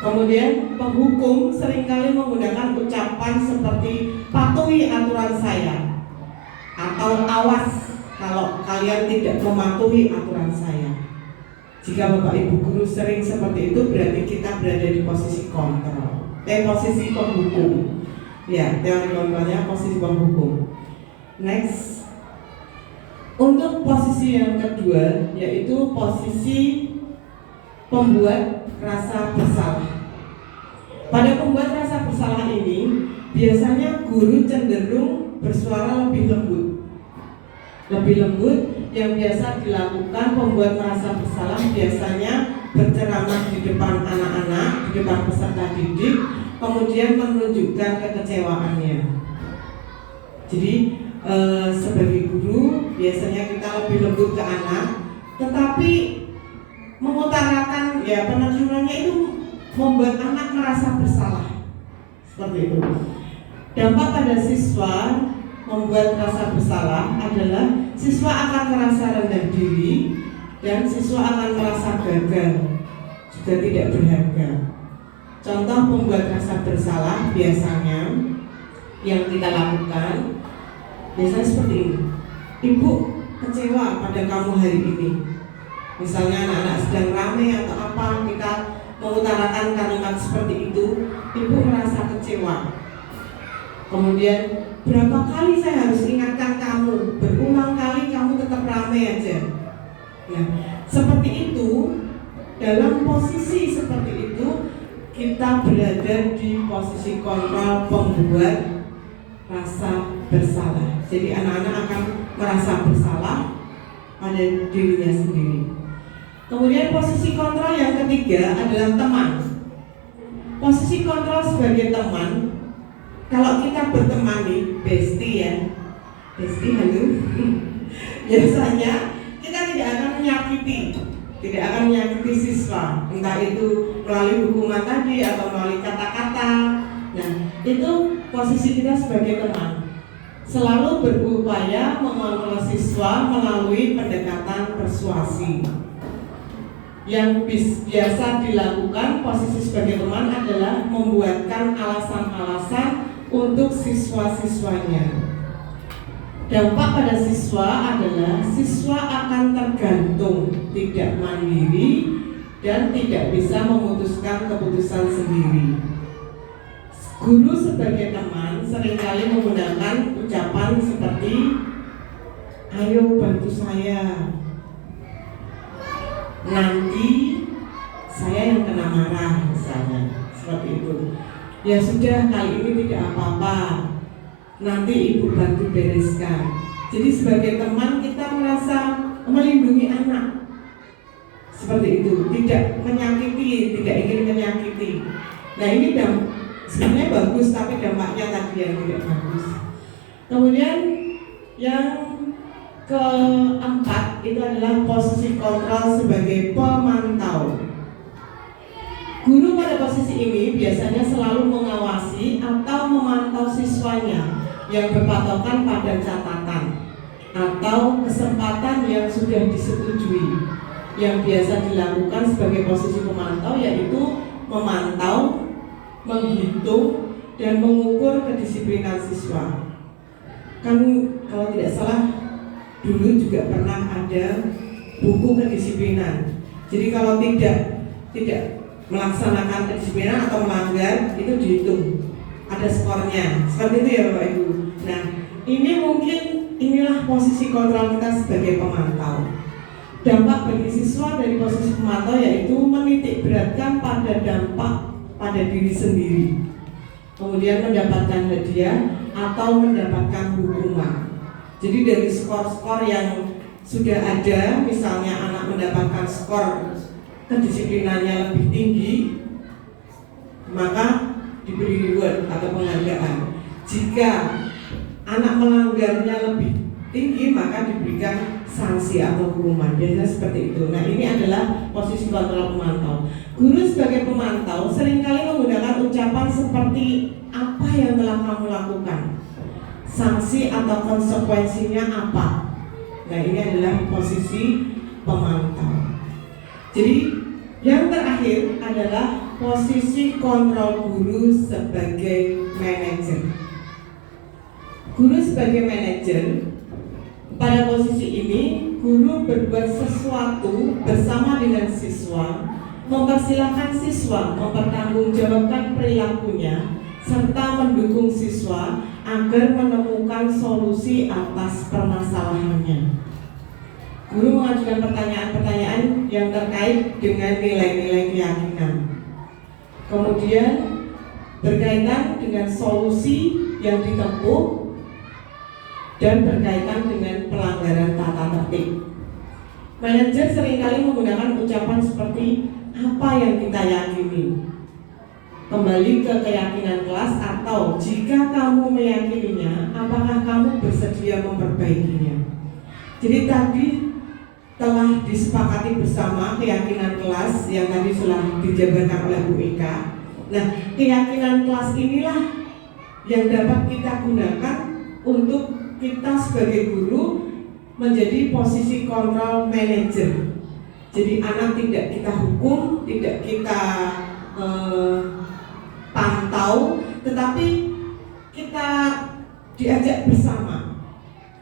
Kemudian penghukum seringkali menggunakan ucapan seperti patuhi aturan saya atau awas kalau kalian tidak mematuhi aturan saya. Jika Bapak Ibu guru sering seperti itu, berarti kita berada di posisi kontrol, posisi penghukum. Ya, teori kontrolnya posisi penghukum. Next, untuk posisi yang kedua yaitu posisi pembuat rasa bersalah. Pada pembuat rasa bersalah ini biasanya guru cenderung bersuara lebih lembut. Yang biasa dilakukan pembuat merasa bersalah biasanya berceramah di depan anak-anak, di depan peserta didik, kemudian menunjukkan kekecewaannya. Jadi sebagai guru biasanya kita lebih lembut ke anak, tetapi mengutarakan penekanannya itu membuat anak merasa bersalah. Seperti itu. Dampak pada siswa membuat rasa bersalah adalah siswa akan merasa rendah diri dan siswa akan merasa gagal, juga tidak berharga. Contoh pembuat rasa bersalah biasanya yang kita lakukan biasanya seperti ini. Ibu kecewa pada kamu hari ini. Misalnya anak-anak sedang ramai atau apa, kita mengutarakan kalimat seperti itu, ibu merasa kecewa. Kemudian berapa kali saya harus ingatkan kamu, berulang kali kamu tetap ramai aja. Nah, seperti itu, dalam posisi seperti itu kita berada di posisi kontrol pembuat rasa bersalah. Jadi anak-anak akan merasa bersalah pada dirinya sendiri. Kemudian posisi kontrol yang ketiga adalah teman. Posisi kontrol sebagai teman, kalau kita berteman nih, bestie ya, bestie halo, biasanya kita tidak akan menyakiti siswa, entah itu melalui hukuman tadi atau melalui kata-kata. Nah, itu posisi kita sebagai teman, selalu berupaya mengontrol siswa melalui pendekatan persuasi. Yang biasa dilakukan posisi sebagai teman adalah membuatkan alasan-alasan untuk siswa-siswanya. Dampak pada siswa adalah siswa akan tergantung, tidak mandiri, dan tidak bisa memutuskan keputusan sendiri. Guru sebagai teman seringkali menggunakan ucapan seperti "Ayo bantu saya, nanti saya yang kena marah", misalnya seperti itu. "Ya sudah, kali ini tidak apa-apa, nanti ibu bantu bereskan." Jadi sebagai teman kita merasa melindungi anak, seperti itu, tidak menyakiti, tidak ingin menyakiti. Nah, ini sebenarnya bagus, tapi dampaknya tadi yang tidak bagus. Kemudian yang keempat itu adalah posisi kontrol sebagai pemantau. Guru pada posisi ini biasanya selalu mengawasi atau memantau siswanya yang berpatokan pada catatan atau kesempatan yang sudah disetujui. Yang biasa dilakukan sebagai posisi pemantau yaitu memantau, menghitung, dan mengukur kedisiplinan siswa. Kan kalau tidak salah dulu juga pernah ada buku kedisiplinan. Jadi kalau tidak melaksanakan kedisiplinan atau melanggar itu dihitung, ada skornya. Seperti itu ya Bapak Ibu. Nah, inilah posisi kontrol kita sebagai pemantau. Dampak bagi siswa dari posisi pemantau yaitu menitik beratkan pada dampak pada diri sendiri, kemudian mendapatkan hadiah atau mendapatkan hukuman. Jadi dari skor-skor yang sudah ada, misalnya anak mendapatkan skor kedisiplinannya lebih tinggi, maka diberi reward atau penghargaan. Jika anak melanggarnya lebih tinggi, maka diberikan sanksi atau hukuman. Biasanya seperti itu. Nah, ini adalah posisi kontrol pemantau. Guru sebagai pemantau seringkali menggunakan ucapan seperti "apa yang telah kamu lakukan?", sanksi atau konsekuensinya apa. Nah, ini adalah posisi pemantau. Jadi yang terakhir adalah posisi kontrol guru sebagai manajer. Guru sebagai manajer, pada posisi ini guru berbuat sesuatu bersama dengan siswa, mempersilahkan siswa mempertanggungjawabkan perilakunya, serta mendukung siswa agar menemukan solusi atas permasalahannya. Guru mengajukan pertanyaan-pertanyaan yang terkait dengan nilai-nilai keyakinan, kemudian berkaitan dengan solusi yang ditempuh, dan berkaitan dengan pelanggaran tata tertib. Manajer seringkali menggunakan ucapan seperti "apa yang kita yakini", kembali ke keyakinan kelas, atau "jika kamu meyakininya, apakah kamu bersedia memperbaikinya". Jadi tadi telah disepakati bersama keyakinan kelas yang tadi sudah dijabarkan oleh Bu Ika. Nah, keyakinan kelas inilah yang dapat kita gunakan untuk kita sebagai guru menjadi posisi kontrol manajer. Jadi anak tidak kita hukum, tidak kita pantau, tetapi kita diajak bersama.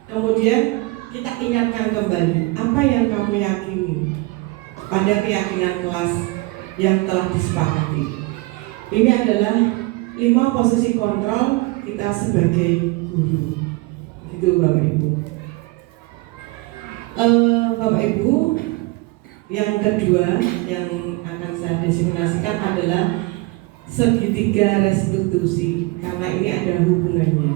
Kemudian kita ingatkan kembali apa yang kamu yakini pada keyakinan kelas yang telah disepakati. Ini adalah 5 posisi kontrol kita sebagai guru. Itu Bapak Ibu. Bapak Ibu, yang kedua yang akan saya diseminasikan adalah segitiga restitusi, karena ini ada hubungannya.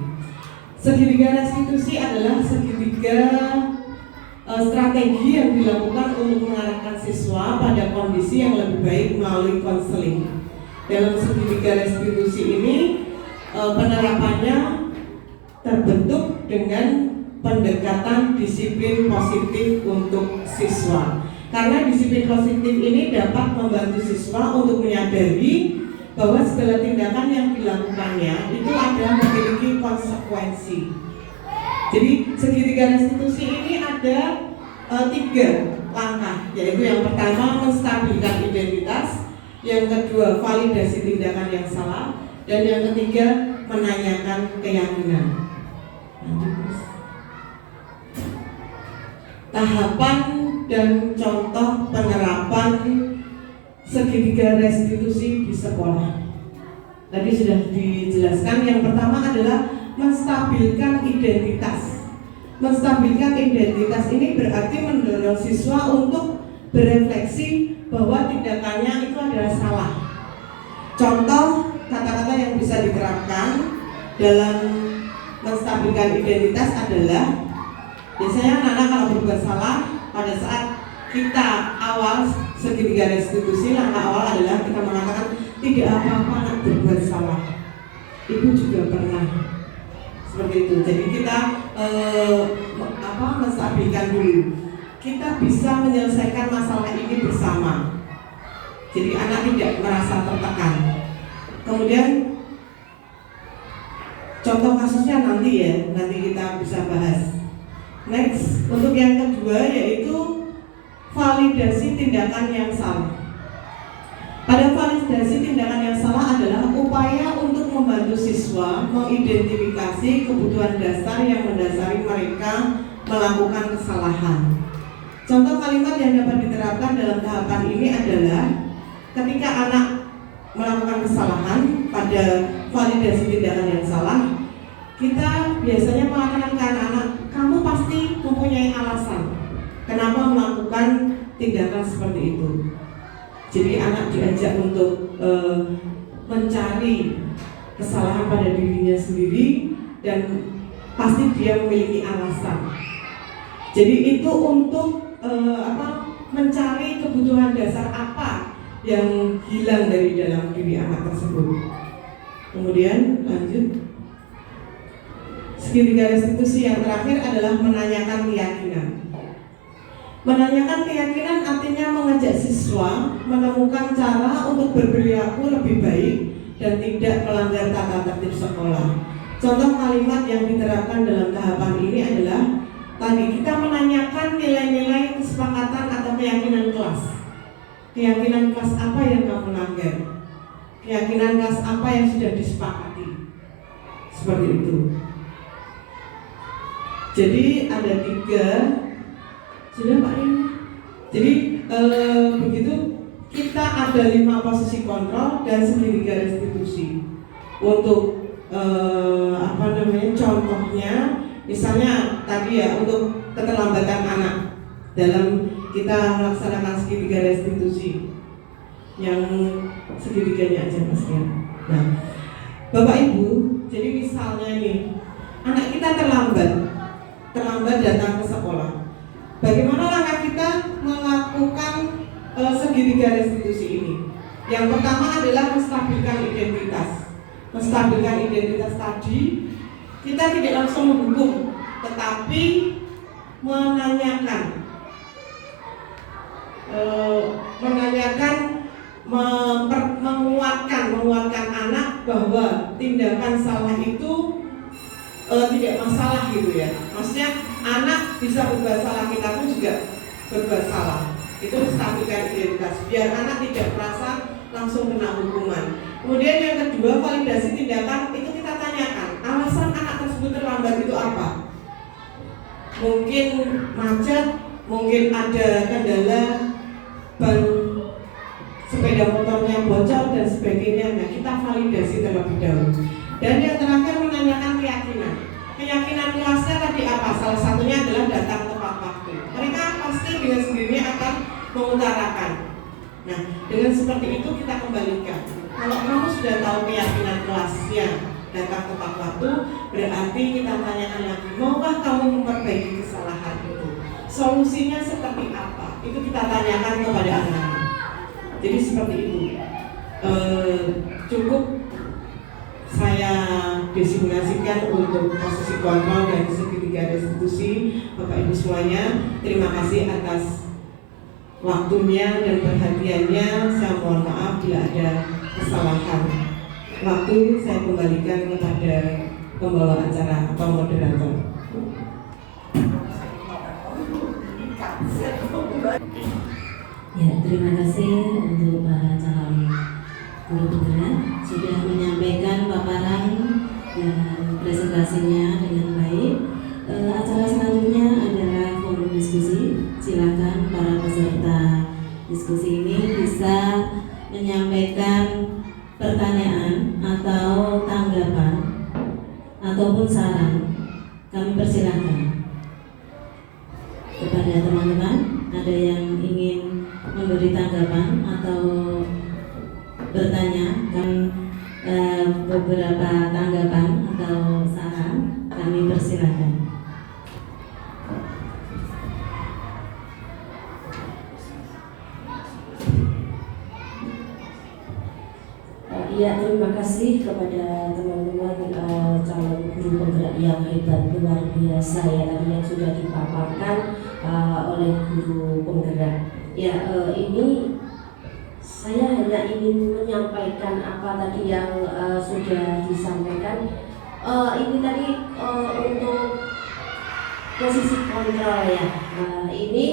Segitiga restitusi adalah segitiga strategi yang dilakukan untuk mengarahkan siswa pada kondisi yang lebih baik melalui konseling. Dalam segitiga restitusi ini penerapannya terbentuk dengan pendekatan disiplin positif untuk siswa. Karena disiplin positif ini dapat membantu siswa untuk menyadari bahwa segala tindakan yang dilakukannya itu adalah memiliki konsekuensi. Jadi segitiga restitusi ini ada 3 langkah, yaitu yang pertama menstabilkan identitas, yang kedua validasi tindakan yang salah, dan yang ketiga menanyakan keyakinan. Tahapan dan contoh penerapan segitiga restitusi di sekolah. Tadi sudah dijelaskan. Yang pertama adalah menstabilkan identitas. Menstabilkan identitas ini berarti mendorong siswa untuk berefleksi bahwa tindakannya itu adalah salah. Contoh kata-kata yang bisa diterapkan dalam menstabilkan identitas adalah, biasanya anak kalau berbuat salah, pada saat kita awal segitiga restitusi, langkah awal adalah kita mengatakan tidak apa-apa anak berbuat salah, ibu juga pernah, seperti itu. Jadi kita menstabilkan dulu, kita bisa menyelesaikan masalah ini bersama. Jadi anak tidak merasa tertekan. Kemudian contoh kasusnya nanti kita bisa bahas. Next, untuk yang kedua yaitu validasi tindakan yang salah. Pada validasi tindakan yang salah adalah upaya untuk membantu siswa mengidentifikasi kebutuhan dasar yang mendasari mereka melakukan kesalahan. Contoh kalimat yang dapat diterapkan dalam tahapan ini adalah ketika anak melakukan kesalahan pada validasi tindakan yang salah, kita biasanya mengatakan ke anak-anak, kamu pasti mempunyai alasan kenapa melakukan tindakan seperti itu. Jadi anak diajak untuk mencari kesalahan pada dirinya sendiri dan pasti dia memiliki alasan. Jadi itu untuk mencari kebutuhan dasar apa yang hilang dari dalam diri anak tersebut. Kemudian lanjut. Segitiga restitusi yang terakhir adalah menanyakan keyakinan. Menanyakan keyakinan artinya mengajak siswa menemukan cara untuk berperilaku lebih baik dan tidak melanggar tata tertib sekolah. Contoh kalimat yang diterapkan dalam tahapan ini adalah tadi kita menanyakan nilai-nilai kesepakatan atau keyakinan kelas. Keyakinan kelas apa yang kamu langgar? Keyakinan kelas apa yang sudah disepakati? Seperti itu. Jadi ada 3. Sudah Pak ini. Jadi begitu kita ada 5 posisi kontrol dan segitiga restitusi. Untuk contohnya, misalnya tadi ya untuk keterlambatan anak dalam kita melaksanakan segitiga restitusi yang segitiganya aja Mas ya. Nah, Bapak Ibu, jadi misalnya ini anak kita terlambat datang ke sekolah. Bagaimana langkah kita melakukan segitiga restitusi ini? Yang pertama adalah menstabilkan identitas. Menstabilkan identitas tadi, kita tidak langsung menghukum, tetapi menanyakan, menguatkan anak bahwa tindakan salah itu tidak masalah gitu ya. Maksudnya anak bisa berbuat salah, kita pun juga berbuat salah. Itu menstabilkan identitas biar anak tidak merasa langsung kena hukuman. Kemudian yang kedua, validasi tindakan itu kita tanyakan alasan anak tersebut terlambat itu apa. Mungkin macet, mungkin ada kendala ban sepeda motornya bocor dan sebagainya. Nah, kita validasi terlebih dahulu. Dan yang terakhir menanyakan keyakinan. Keyakinan kelasnya tadi apa? Salah satunya adalah datang tepat waktu. Mereka pasti dengan sendirinya akan mengutarakan. Nah, dengan seperti itu kita kembalikan. Kalau kamu sudah tahu keyakinan kelasnya, datang tepat waktu, berarti kita tanyakan lagi, maukah kamu memperbaiki kesalahan itu? Solusinya seperti apa? Itu kita tanyakan kepada anak-anak. Jadi seperti itu. Cukup saya designasikan untuk posisi kontrol dari segitiga restitusi. Bapak Ibu semuanya, terima kasih atas waktunya dan perhatiannya. Saya mohon maaf bila ada kesalahan. Waktu saya kembalikan kepada pembawa acara atau moderator. Ya, terima kasih untuk para calon guru penggerak sudah menyampaikan paparan dan presentasinya dengan baik. Acara selanjutnya adalah forum diskusi. Silakan para peserta diskusi ini bisa menyampaikan pertanyaan atau tanggapan ataupun saran. Kami persilahkan kepada teman-teman, ada yang ingin memberi tanggapan atau bertanya, kan beberapa tanggapan atau saran kami persilahkan. Ya, terima kasih kepada teman-teman calon guru penggerak yang hebat, luar biasa ya, tadi yang sudah dipaparkan oleh guru penggerak. Ya, ini saya hanya ingin menyampaikan apa tadi yang sudah disampaikan. Ini tadi untuk posisi kontrol ya. Ini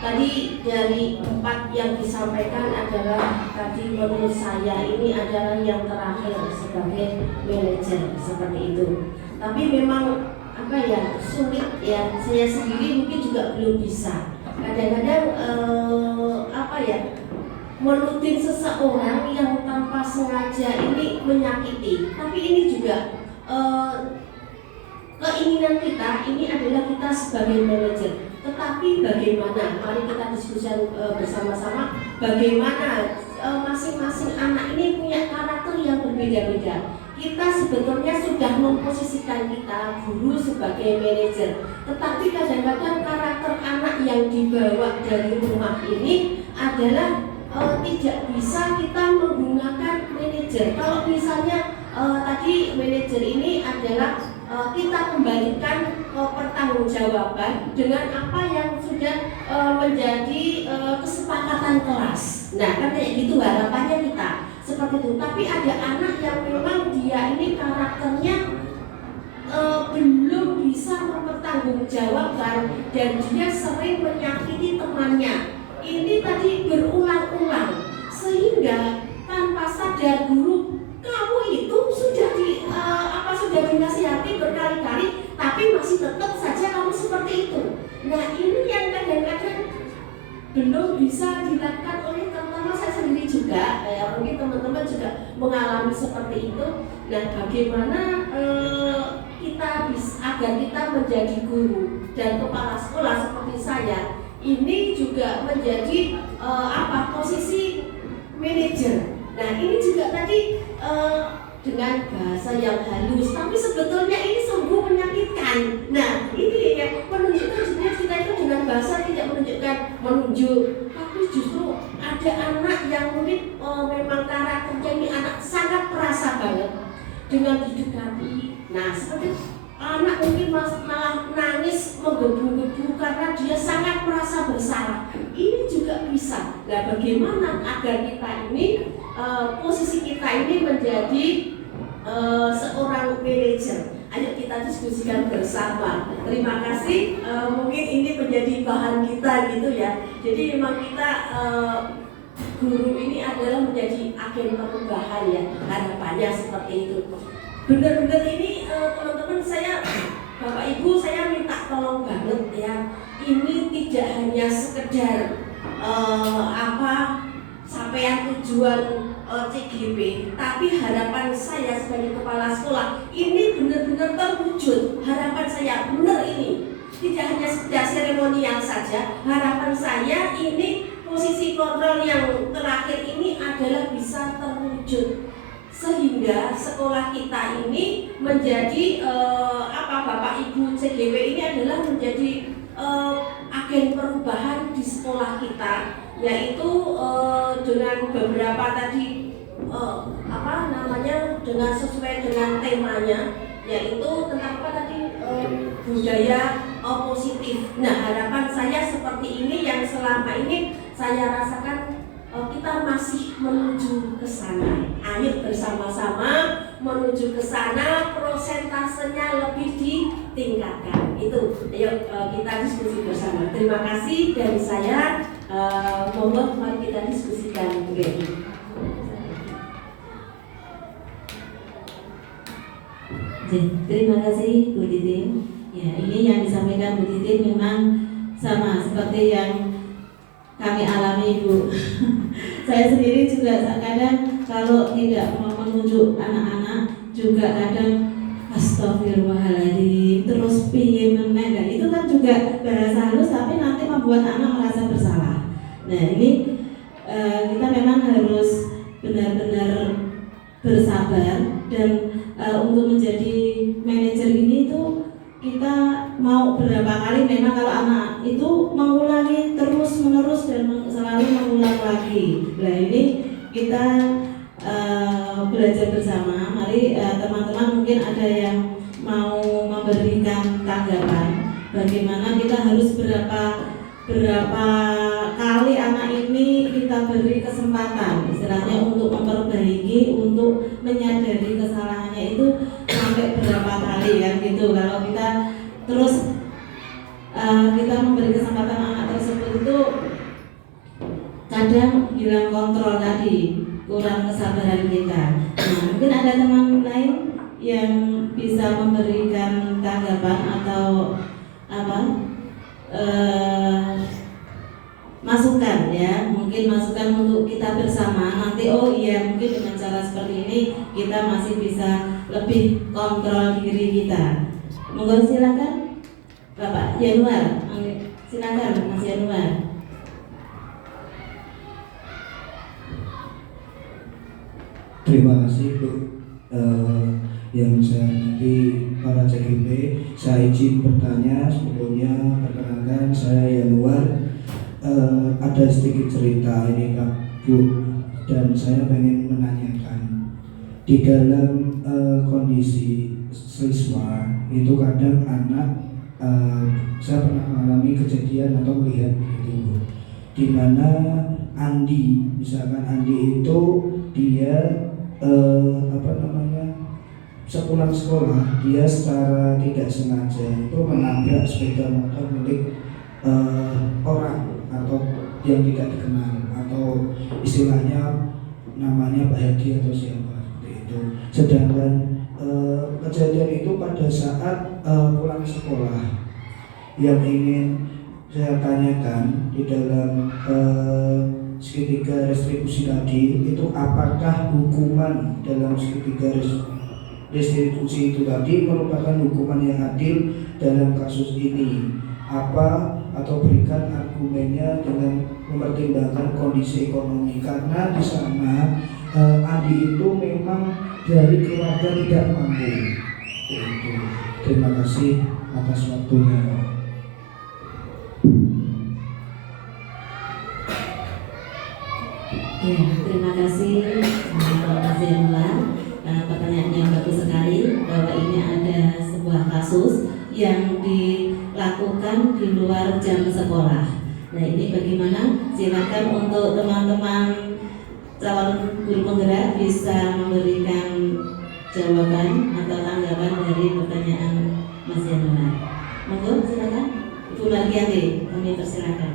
tadi dari 4 yang disampaikan adalah tadi menurut saya ini adalah yang terakhir sebagai manajer seperti itu. Tapi memang apa ya, sulit ya, saya sendiri mungkin juga belum bisa. Kadang-kadang apa ya, menutin seseorang yang tanpa sengaja ini menyakiti. Tapi ini juga keinginan kita ini adalah kita sebagai manajer. Tetapi bagaimana, mari kita diskusikan bersama-sama bagaimana masing-masing anak ini punya karakter yang berbeda-beda. Kita sebetulnya sudah memposisikan kita guru sebagai manajer, tetapi kadang-kadang karakter anak yang dibawa dari rumah ini adalah tidak bisa kita menggunakan manajer. Kalau misalnya tadi manajer ini adalah kita kembalikan pertanggungjawaban dengan apa yang sudah menjadi kesepakatan kelas. Nah, kan kayak gitu harapannya kita seperti itu. Tapi ada anak yang memang dia ini karakternya belum bisa mempertanggungjawabkan dan dia sering menyakiti temannya. Ini tadi berulang-ulang sehingga tanpa sadar guru, kamu itu sudah sudah dinasihati berkali-kali, tapi masih tetap saja kamu seperti itu. Nah, ini yang kadang-kadang belum bisa dilakukan oleh terutama saya sendiri juga. Mungkin teman-teman juga mengalami seperti itu. Nah, bagaimana kita bisa agar kita menjadi guru dan kepala sekolah seperti saya ini juga menjadi posisi manajer. Nah, ini juga tadi dengan bahasa yang halus, tapi sebetulnya ini sungguh menyakitkan. Nah, ini ya, menunjukkan sebenarnya kita itu dengan bahasa tidak menunjuk, tapi justru ada anak yang mungkin memang karakternya ini anak sangat perasa banget dengan didekati. Nah, seperti anak mungkin malah nangis menggebu-gebu karena dia sangat merasa bersalah. Ini juga bisa. Nah, bagaimana agar kita ini posisi kita ini menjadi seorang manajer? Ayo kita diskusikan bersama. Terima kasih. Mungkin ini menjadi bahan kita gitu ya. Jadi memang kita guru ini adalah menjadi agen perubahan ya. Harapannya seperti itu. Benar-benar ini teman-teman, saya Bapak Ibu, saya minta tolong banget ya. Ini tidak hanya sekedar capaian tujuan CGP, tapi harapan saya sebagai kepala sekolah ini benar-benar terwujud. Harapan saya benar ini tidak hanya sekedar seremonial saja. Harapan saya ini posisi kontrol yang terakhir ini adalah bisa terwujud sehingga sekolah kita ini menjadi Bapak Ibu CGW ini adalah menjadi agen perubahan di sekolah kita, yaitu dengan beberapa tadi dengan sesuai dengan temanya, yaitu tentang apa tadi, budaya positif. Nah, harapan saya seperti ini yang selama ini saya rasakan kita masih menuju ke sana. Ayo bersama-sama menuju ke sana, prosentasenya lebih ditingkatkan. Itu, ayo kita diskusi bersama. Terima kasih dari saya. Monggo mari kita diskusikan. Terima kasih Bu Titin. Ya, ini yang disampaikan Bu Titin memang sama seperti yang kami alami Bu. Saya sendiri juga kadang kalau tidak mau menunjuk anak-anak juga kadang astagfirullahaladzim terus piye meneh. Nah, itu kan juga bahasa halus tapi nanti membuat anak merasa bersalah. Nah, ini kita memang harus benar-benar bersabar dan untuk menjadi manajer ini tuh kita mau berapa kali memang kalau anak itu mengulangi terus menerus dan selalu mengulang lagi. Nah, ini kita belajar bersama. Mari teman-teman mungkin ada yang mau memberikan tanggapan bagaimana kita harus berapa kali anak ini kita beri kesempatan istilahnya untuk memperbaiki, untuk menyadari kesalahannya itu sampai berapa kali ya gitu. Kalau kita terus kita memberi kesempatan anak tersebut itu kadang hilang kontrol tadi, kurang kesabaran kita. Nah, mungkin ada teman lain yang bisa memberikan tanggapan atau masukan ya, mungkin masukan untuk kita bersama nanti. Oh iya, mungkin dengan cara seperti ini kita masih bisa lebih kontrol diri kita. Monggo silakan Bapak Yanuar, silakan Mas Yanuar. Terima kasih Bu. Yang saya hormati para CGP, saya izin bertanya. Sebelumnya perkenalkan saya Yanuar. Ada sedikit cerita ini Kak Bu, dan saya ingin menanyakan di dalam kondisi siswa itu kadang anak saya pernah mengalami kejadian atau melihat itu Bu, di mana Andi, misalkan Andi itu dia sepulang sekolah dia secara tidak sengaja itu menabrak sepeda motor milik orang atau yang tidak dikenal atau istilahnya namanya Pak Hadi atau siapa seperti itu. Sedangkan kejadian itu pada saat pulang sekolah. Yang ingin saya tanyakan di dalam segitiga restribusi tadi itu apakah hukuman dalam segitiga restitusi itu tadi merupakan hukuman yang adil dalam kasus ini? Apa atau berikan argumennya dengan mempertimbangkan kondisi ekonomi, karena di sana Andi itu memang dari keluarga tidak mampu. Itu. Terima kasih atas waktunya. Ya, terima kasih Mas Yanuar. Pertanyaan yang bagus sekali, bahwa ini ada sebuah kasus yang dilakukan di luar jam sekolah. Nah, ini bagaimana? Silakan untuk teman-teman calon guru penggerak bisa memberikan jawaban atau tanggapan dari pertanyaan Mas Yanuar. Monggo silakan Ibu Margiati, kami persilakan.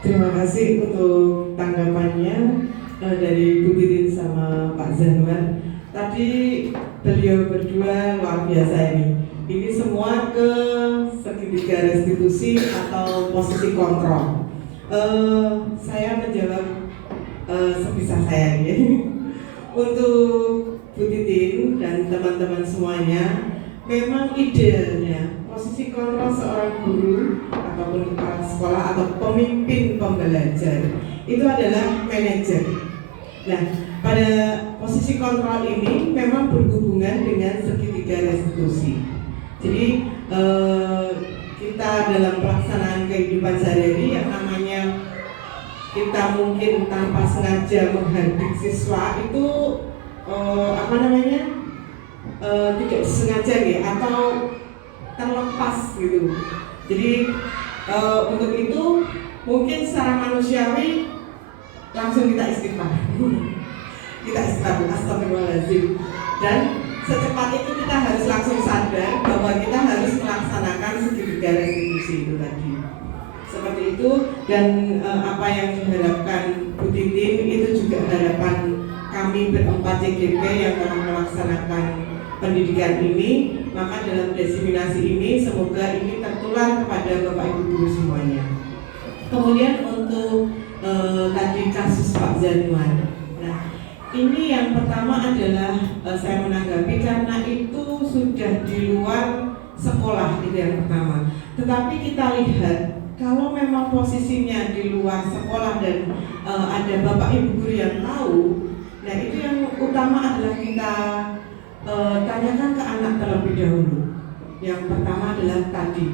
Terima kasih untuk tanggapannya dari Bu Titin sama Pak Zanuar. Tadi beliau berdua luar biasa ini. Ini semua ke segitiga restitusi atau posisi kontrol. Saya menjawab sebisa saya ini. Untuk Bu Titin dan teman-teman semuanya, memang idealnya posisi kontrol seorang guru ataupun kepala sekolah atau pemimpin pembelajar itu adalah manajer. Nah, pada posisi kontrol ini memang berhubungan dengan segitiga restitusi. Jadi kita dalam pelaksanaan kehidupan sehari-hari yang namanya kita mungkin tanpa sengaja menghardik siswa itu tidak sengaja ya, atau terlepas gitu. Jadi untuk itu mungkin secara manusiawi langsung kita istighfar, astagfirullahaladzim, dan secepat itu kita harus langsung sadar bahwa kita harus melaksanakan segitiga restitusi itu tadi. Seperti itu, dan apa yang diharapkan Bu Titin itu juga harapan kami berempat CGP yang telah melaksanakan pendidikan ini. Maka dalam diseminasi ini semoga ini tertular kepada Bapak Ibu guru semuanya. Kemudian untuk tadi kasus Pak Zanuar. Nah, ini yang pertama adalah saya menanggapi karena itu sudah di luar sekolah, itu yang pertama. Tetapi kita lihat kalau memang posisinya di luar sekolah dan ada Bapak Ibu guru yang tahu, nah itu yang utama adalah kita tanyakan ke anak terlebih dahulu. Yang pertama adalah tadi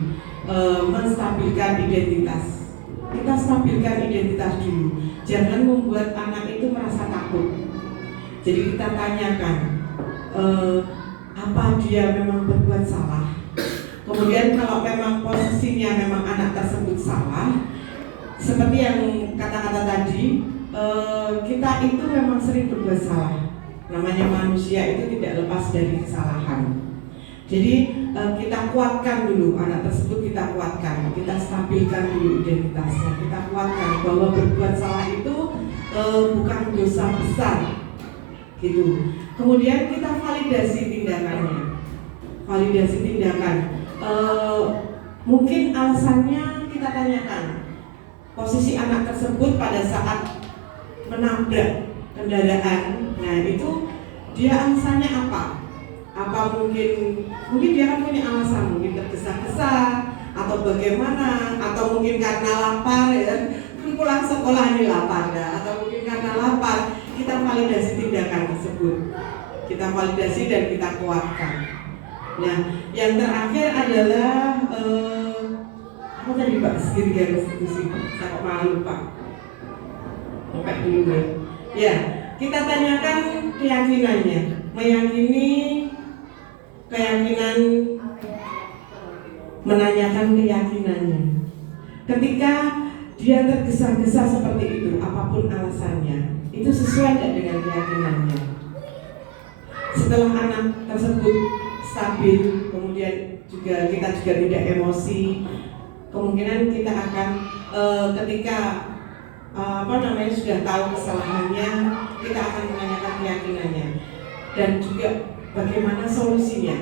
menstabilkan identitas. Kita stabilkan identitas dulu. Jangan membuat anak itu merasa takut. Jadi kita tanyakan apa dia memang berbuat salah. Kemudian kalau memang posisinya memang anak tersebut salah, seperti yang kata-kata tadi, kita itu memang sering berbuat salah. Namanya manusia itu tidak lepas dari kesalahan. Jadi kita kuatkan dulu anak tersebut, kita kuatkan, kita stabilkan dulu identitasnya, kita kuatkan bahwa berbuat salah itu bukan dosa besar, gitu. Kemudian kita validasi tindakannya, validasi tindakan. Mungkin alasannya kita tanyakan posisi anak tersebut pada saat menabrak kendaraan. Nah itu dia alasannya apa? Apa mungkin dia kan punya alasan, mungkin tergesa-gesa atau bagaimana, atau mungkin karena lapar ya, pulang sekolah ini lapar ya, atau mungkin karena lapar. Kita validasi tindakan tersebut, kita validasi dan kita kuatkan. Nah, yang terakhir adalah apa tadi Pak? Segitiga restitusi. Saya kok malah lupa. Sampai dulu ya. Ya, kita tanyakan keyakinannya, meyakini keyakinan, menanyakan keyakinannya. Ketika dia tergesa-gesa seperti itu, apapun alasannya, itu sesuai tidak dengan keyakinannya. Setelah anak tersebut stabil, kemudian juga kita juga tidak emosi, kemungkinan kita akan ketika sudah tahu kesalahannya, kita akan menanyakan keyakinannya dan juga bagaimana solusinya.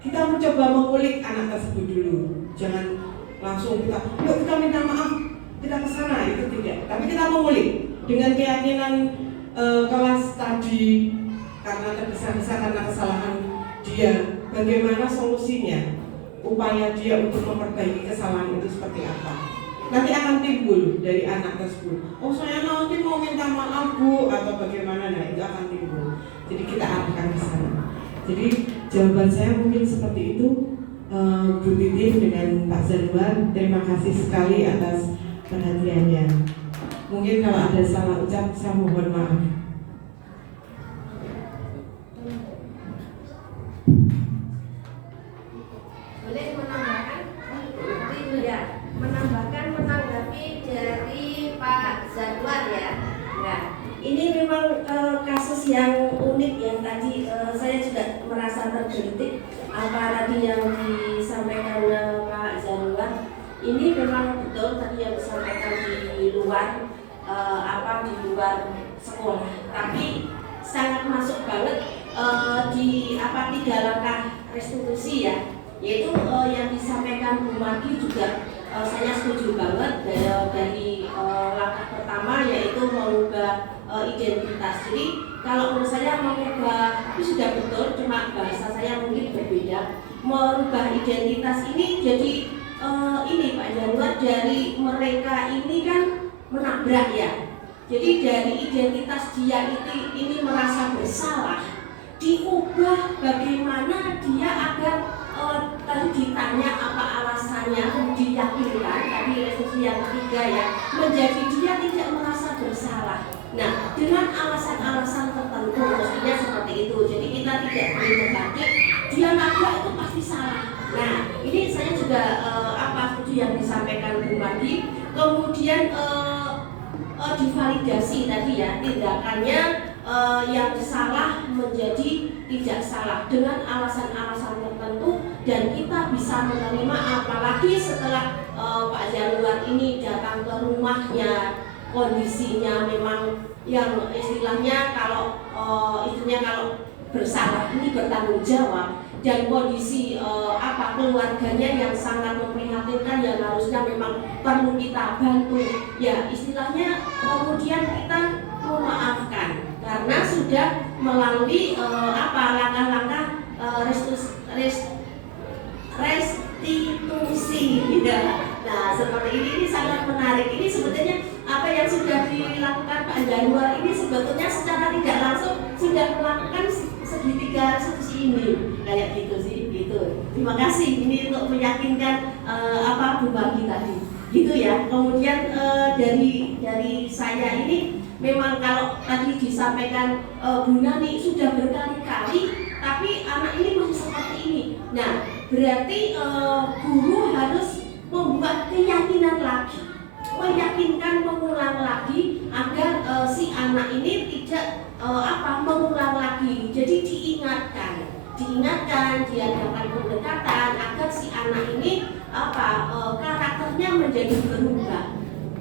Kita mencoba mengulik anak tersebut dulu, jangan langsung kita minta maaf, kita kesana, itu tidak. Tapi kita mengulik dengan keyakinan kelas tadi karena tergesa-gesa karena kesalahan dia, bagaimana solusinya, upaya dia untuk memperbaiki kesalahan itu seperti apa. Nanti akan timbul dari anak tersebut, oh saya nanti mau minta maaf Bu, atau bagaimana, nah itu akan timbul. Jadi kita arahkan ke sana. Jadi jawaban saya mungkin seperti itu, Bu Titin dengan Pak Zanuar. Terima kasih sekali atas perhatiannya. Mungkin kalau ada salah ucap saya mohon maaf. Boleh menambahkan? Ya, menanggapi dari Pak Zanuar ya. Nah, ini memang kasus yang unik yang tadi saya juga merasa tergelitik apa tadi yang disampaikan Pak Zanuar. Ini memang betul tadi yang disampaikan di luar di luar sekolah, tapi sangat masuk banget di 3 langkah restitusi ya, yaitu yang disampaikan Bu Maki juga saya setuju banget dari langkah pertama yaitu mengubah identitas. Jadi kalau menurut saya mengubah itu sudah betul, cuma bahasa saya mungkin berbeda. Merubah identitas ini jadi ini Pak Januar, dari mereka ini kan menabrak ya. Jadi dari identitas dia ini merasa bersalah, diubah bagaimana dia agar tadi ditanya apa alasannya, diyakinkan, tadi resolusi yang ketiga ya, menjadi dia tidak merasa bersalah. Nah, dengan alasan-alasan tertentu mestinya seperti itu. Jadi kita tidak boleh mengganti dia naga itu pasti salah. Nah, ini saya juga setuju yang disampaikan Bu Madi. Kemudian divalidasi tadi ya, tindakannya yang salah menjadi tidak salah dengan alasan-alasan tertentu, dan kita bisa menerima, apalagi setelah Pak Januar ini datang ke rumahnya, kondisinya memang yang istilahnya kalau bersalah ini bertanggung jawab, dan kondisi keluarganya yang sangat memprihatinkan, yang harusnya memang perlu kita bantu ya, istilahnya kemudian kita memaafkan karena sudah melalui langkah-langkah restitusi ya. Nah, seperti ini sangat menarik. Ini sebetulnya apa yang sudah dilakukan Pak Januar ini sebetulnya secara tidak langsung sudah melakukan segitiga restitusi ini, kayak gitu sih, gitu. Terima kasih ini untuk meyakinkan Bu Bagi tadi, gitu ya. Kemudian dari saya ini memang kalau tadi disampaikan Bu Nani sudah berkali-kali, tapi anak ini masih seperti ini. Nah, berarti guru harus membuat keyakinan lagi, meyakinkan, mengulang lagi agar si anak ini tidak mengulang lagi. Jadi diingatkan, diadakan pendekatan agar si anak ini karakternya menjadi berubah.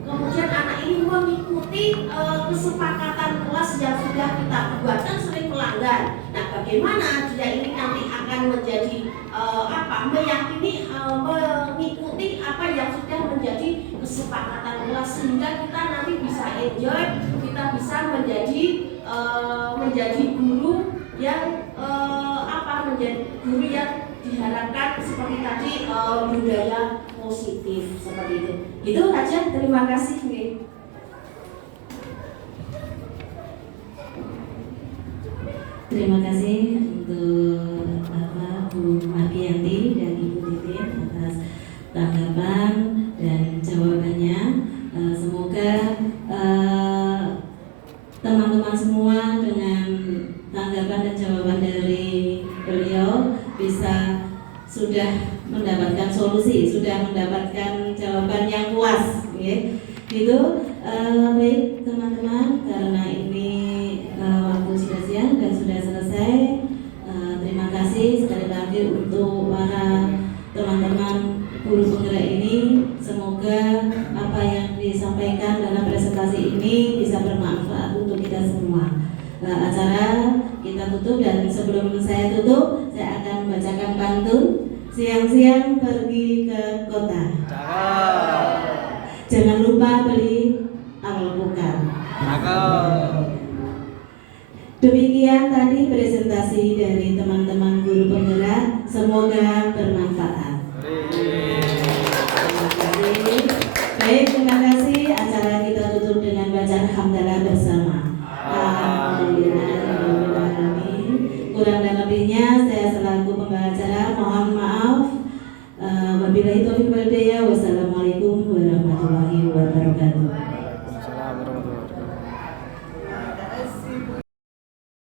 Kemudian anak ini mengikuti kesepakatan kelas yang sudah kita buat, kan sering melanggar. Nah, bagaimana dia ini nanti akan menjadi meyakini mengikuti apa yang sudah menjadi kesepakatan kelas, sehingga kita nanti bisa enjoy, kita bisa menjadi guru yang menjadi guru yang diharapkan seperti tadi budaya positif seperti itu. Itu aja, terima kasih. Terima kasih untuk Bu Margianti dan Ibu Titin atas tanggapan dan jawabannya. Semoga teman-teman semua dengan tanggapan dan jawaban dari beliau sudah mendapatkan solusi, sudah mendapatkan jawaban yang puas, ya. Gitu. Baik teman-teman, karena ini waktu sudah siang dan sudah selesai. Terima kasih sekali lagi untuk para teman-teman guru penggerak ini. Semoga apa yang disampaikan dalam presentasi ini bisa bermanfaat untuk kita semua. Acara kita tutup, dan sebelum saya tutup, saya akan membacakan pantun. Siang-siang pergi ke kota, jangan lupa beli alpukat. Demikian tadi presentasi dari teman-teman guru penggerak. Semoga bermanfaat. Terima kasih. Baik, terima kasih. Acara kita tutup dengan bacaan hamdalah bersama. Alhamdulillahirrahmanirrahim. Kurang dan lebihnya saya selaku pembawa acara mohon maaf. Wabillahi taufiq wal hidayah. Wassalamualaikum warahmatullahi wabarakatuh. Waalaikumsalam warahmatullahi wabarakatuh.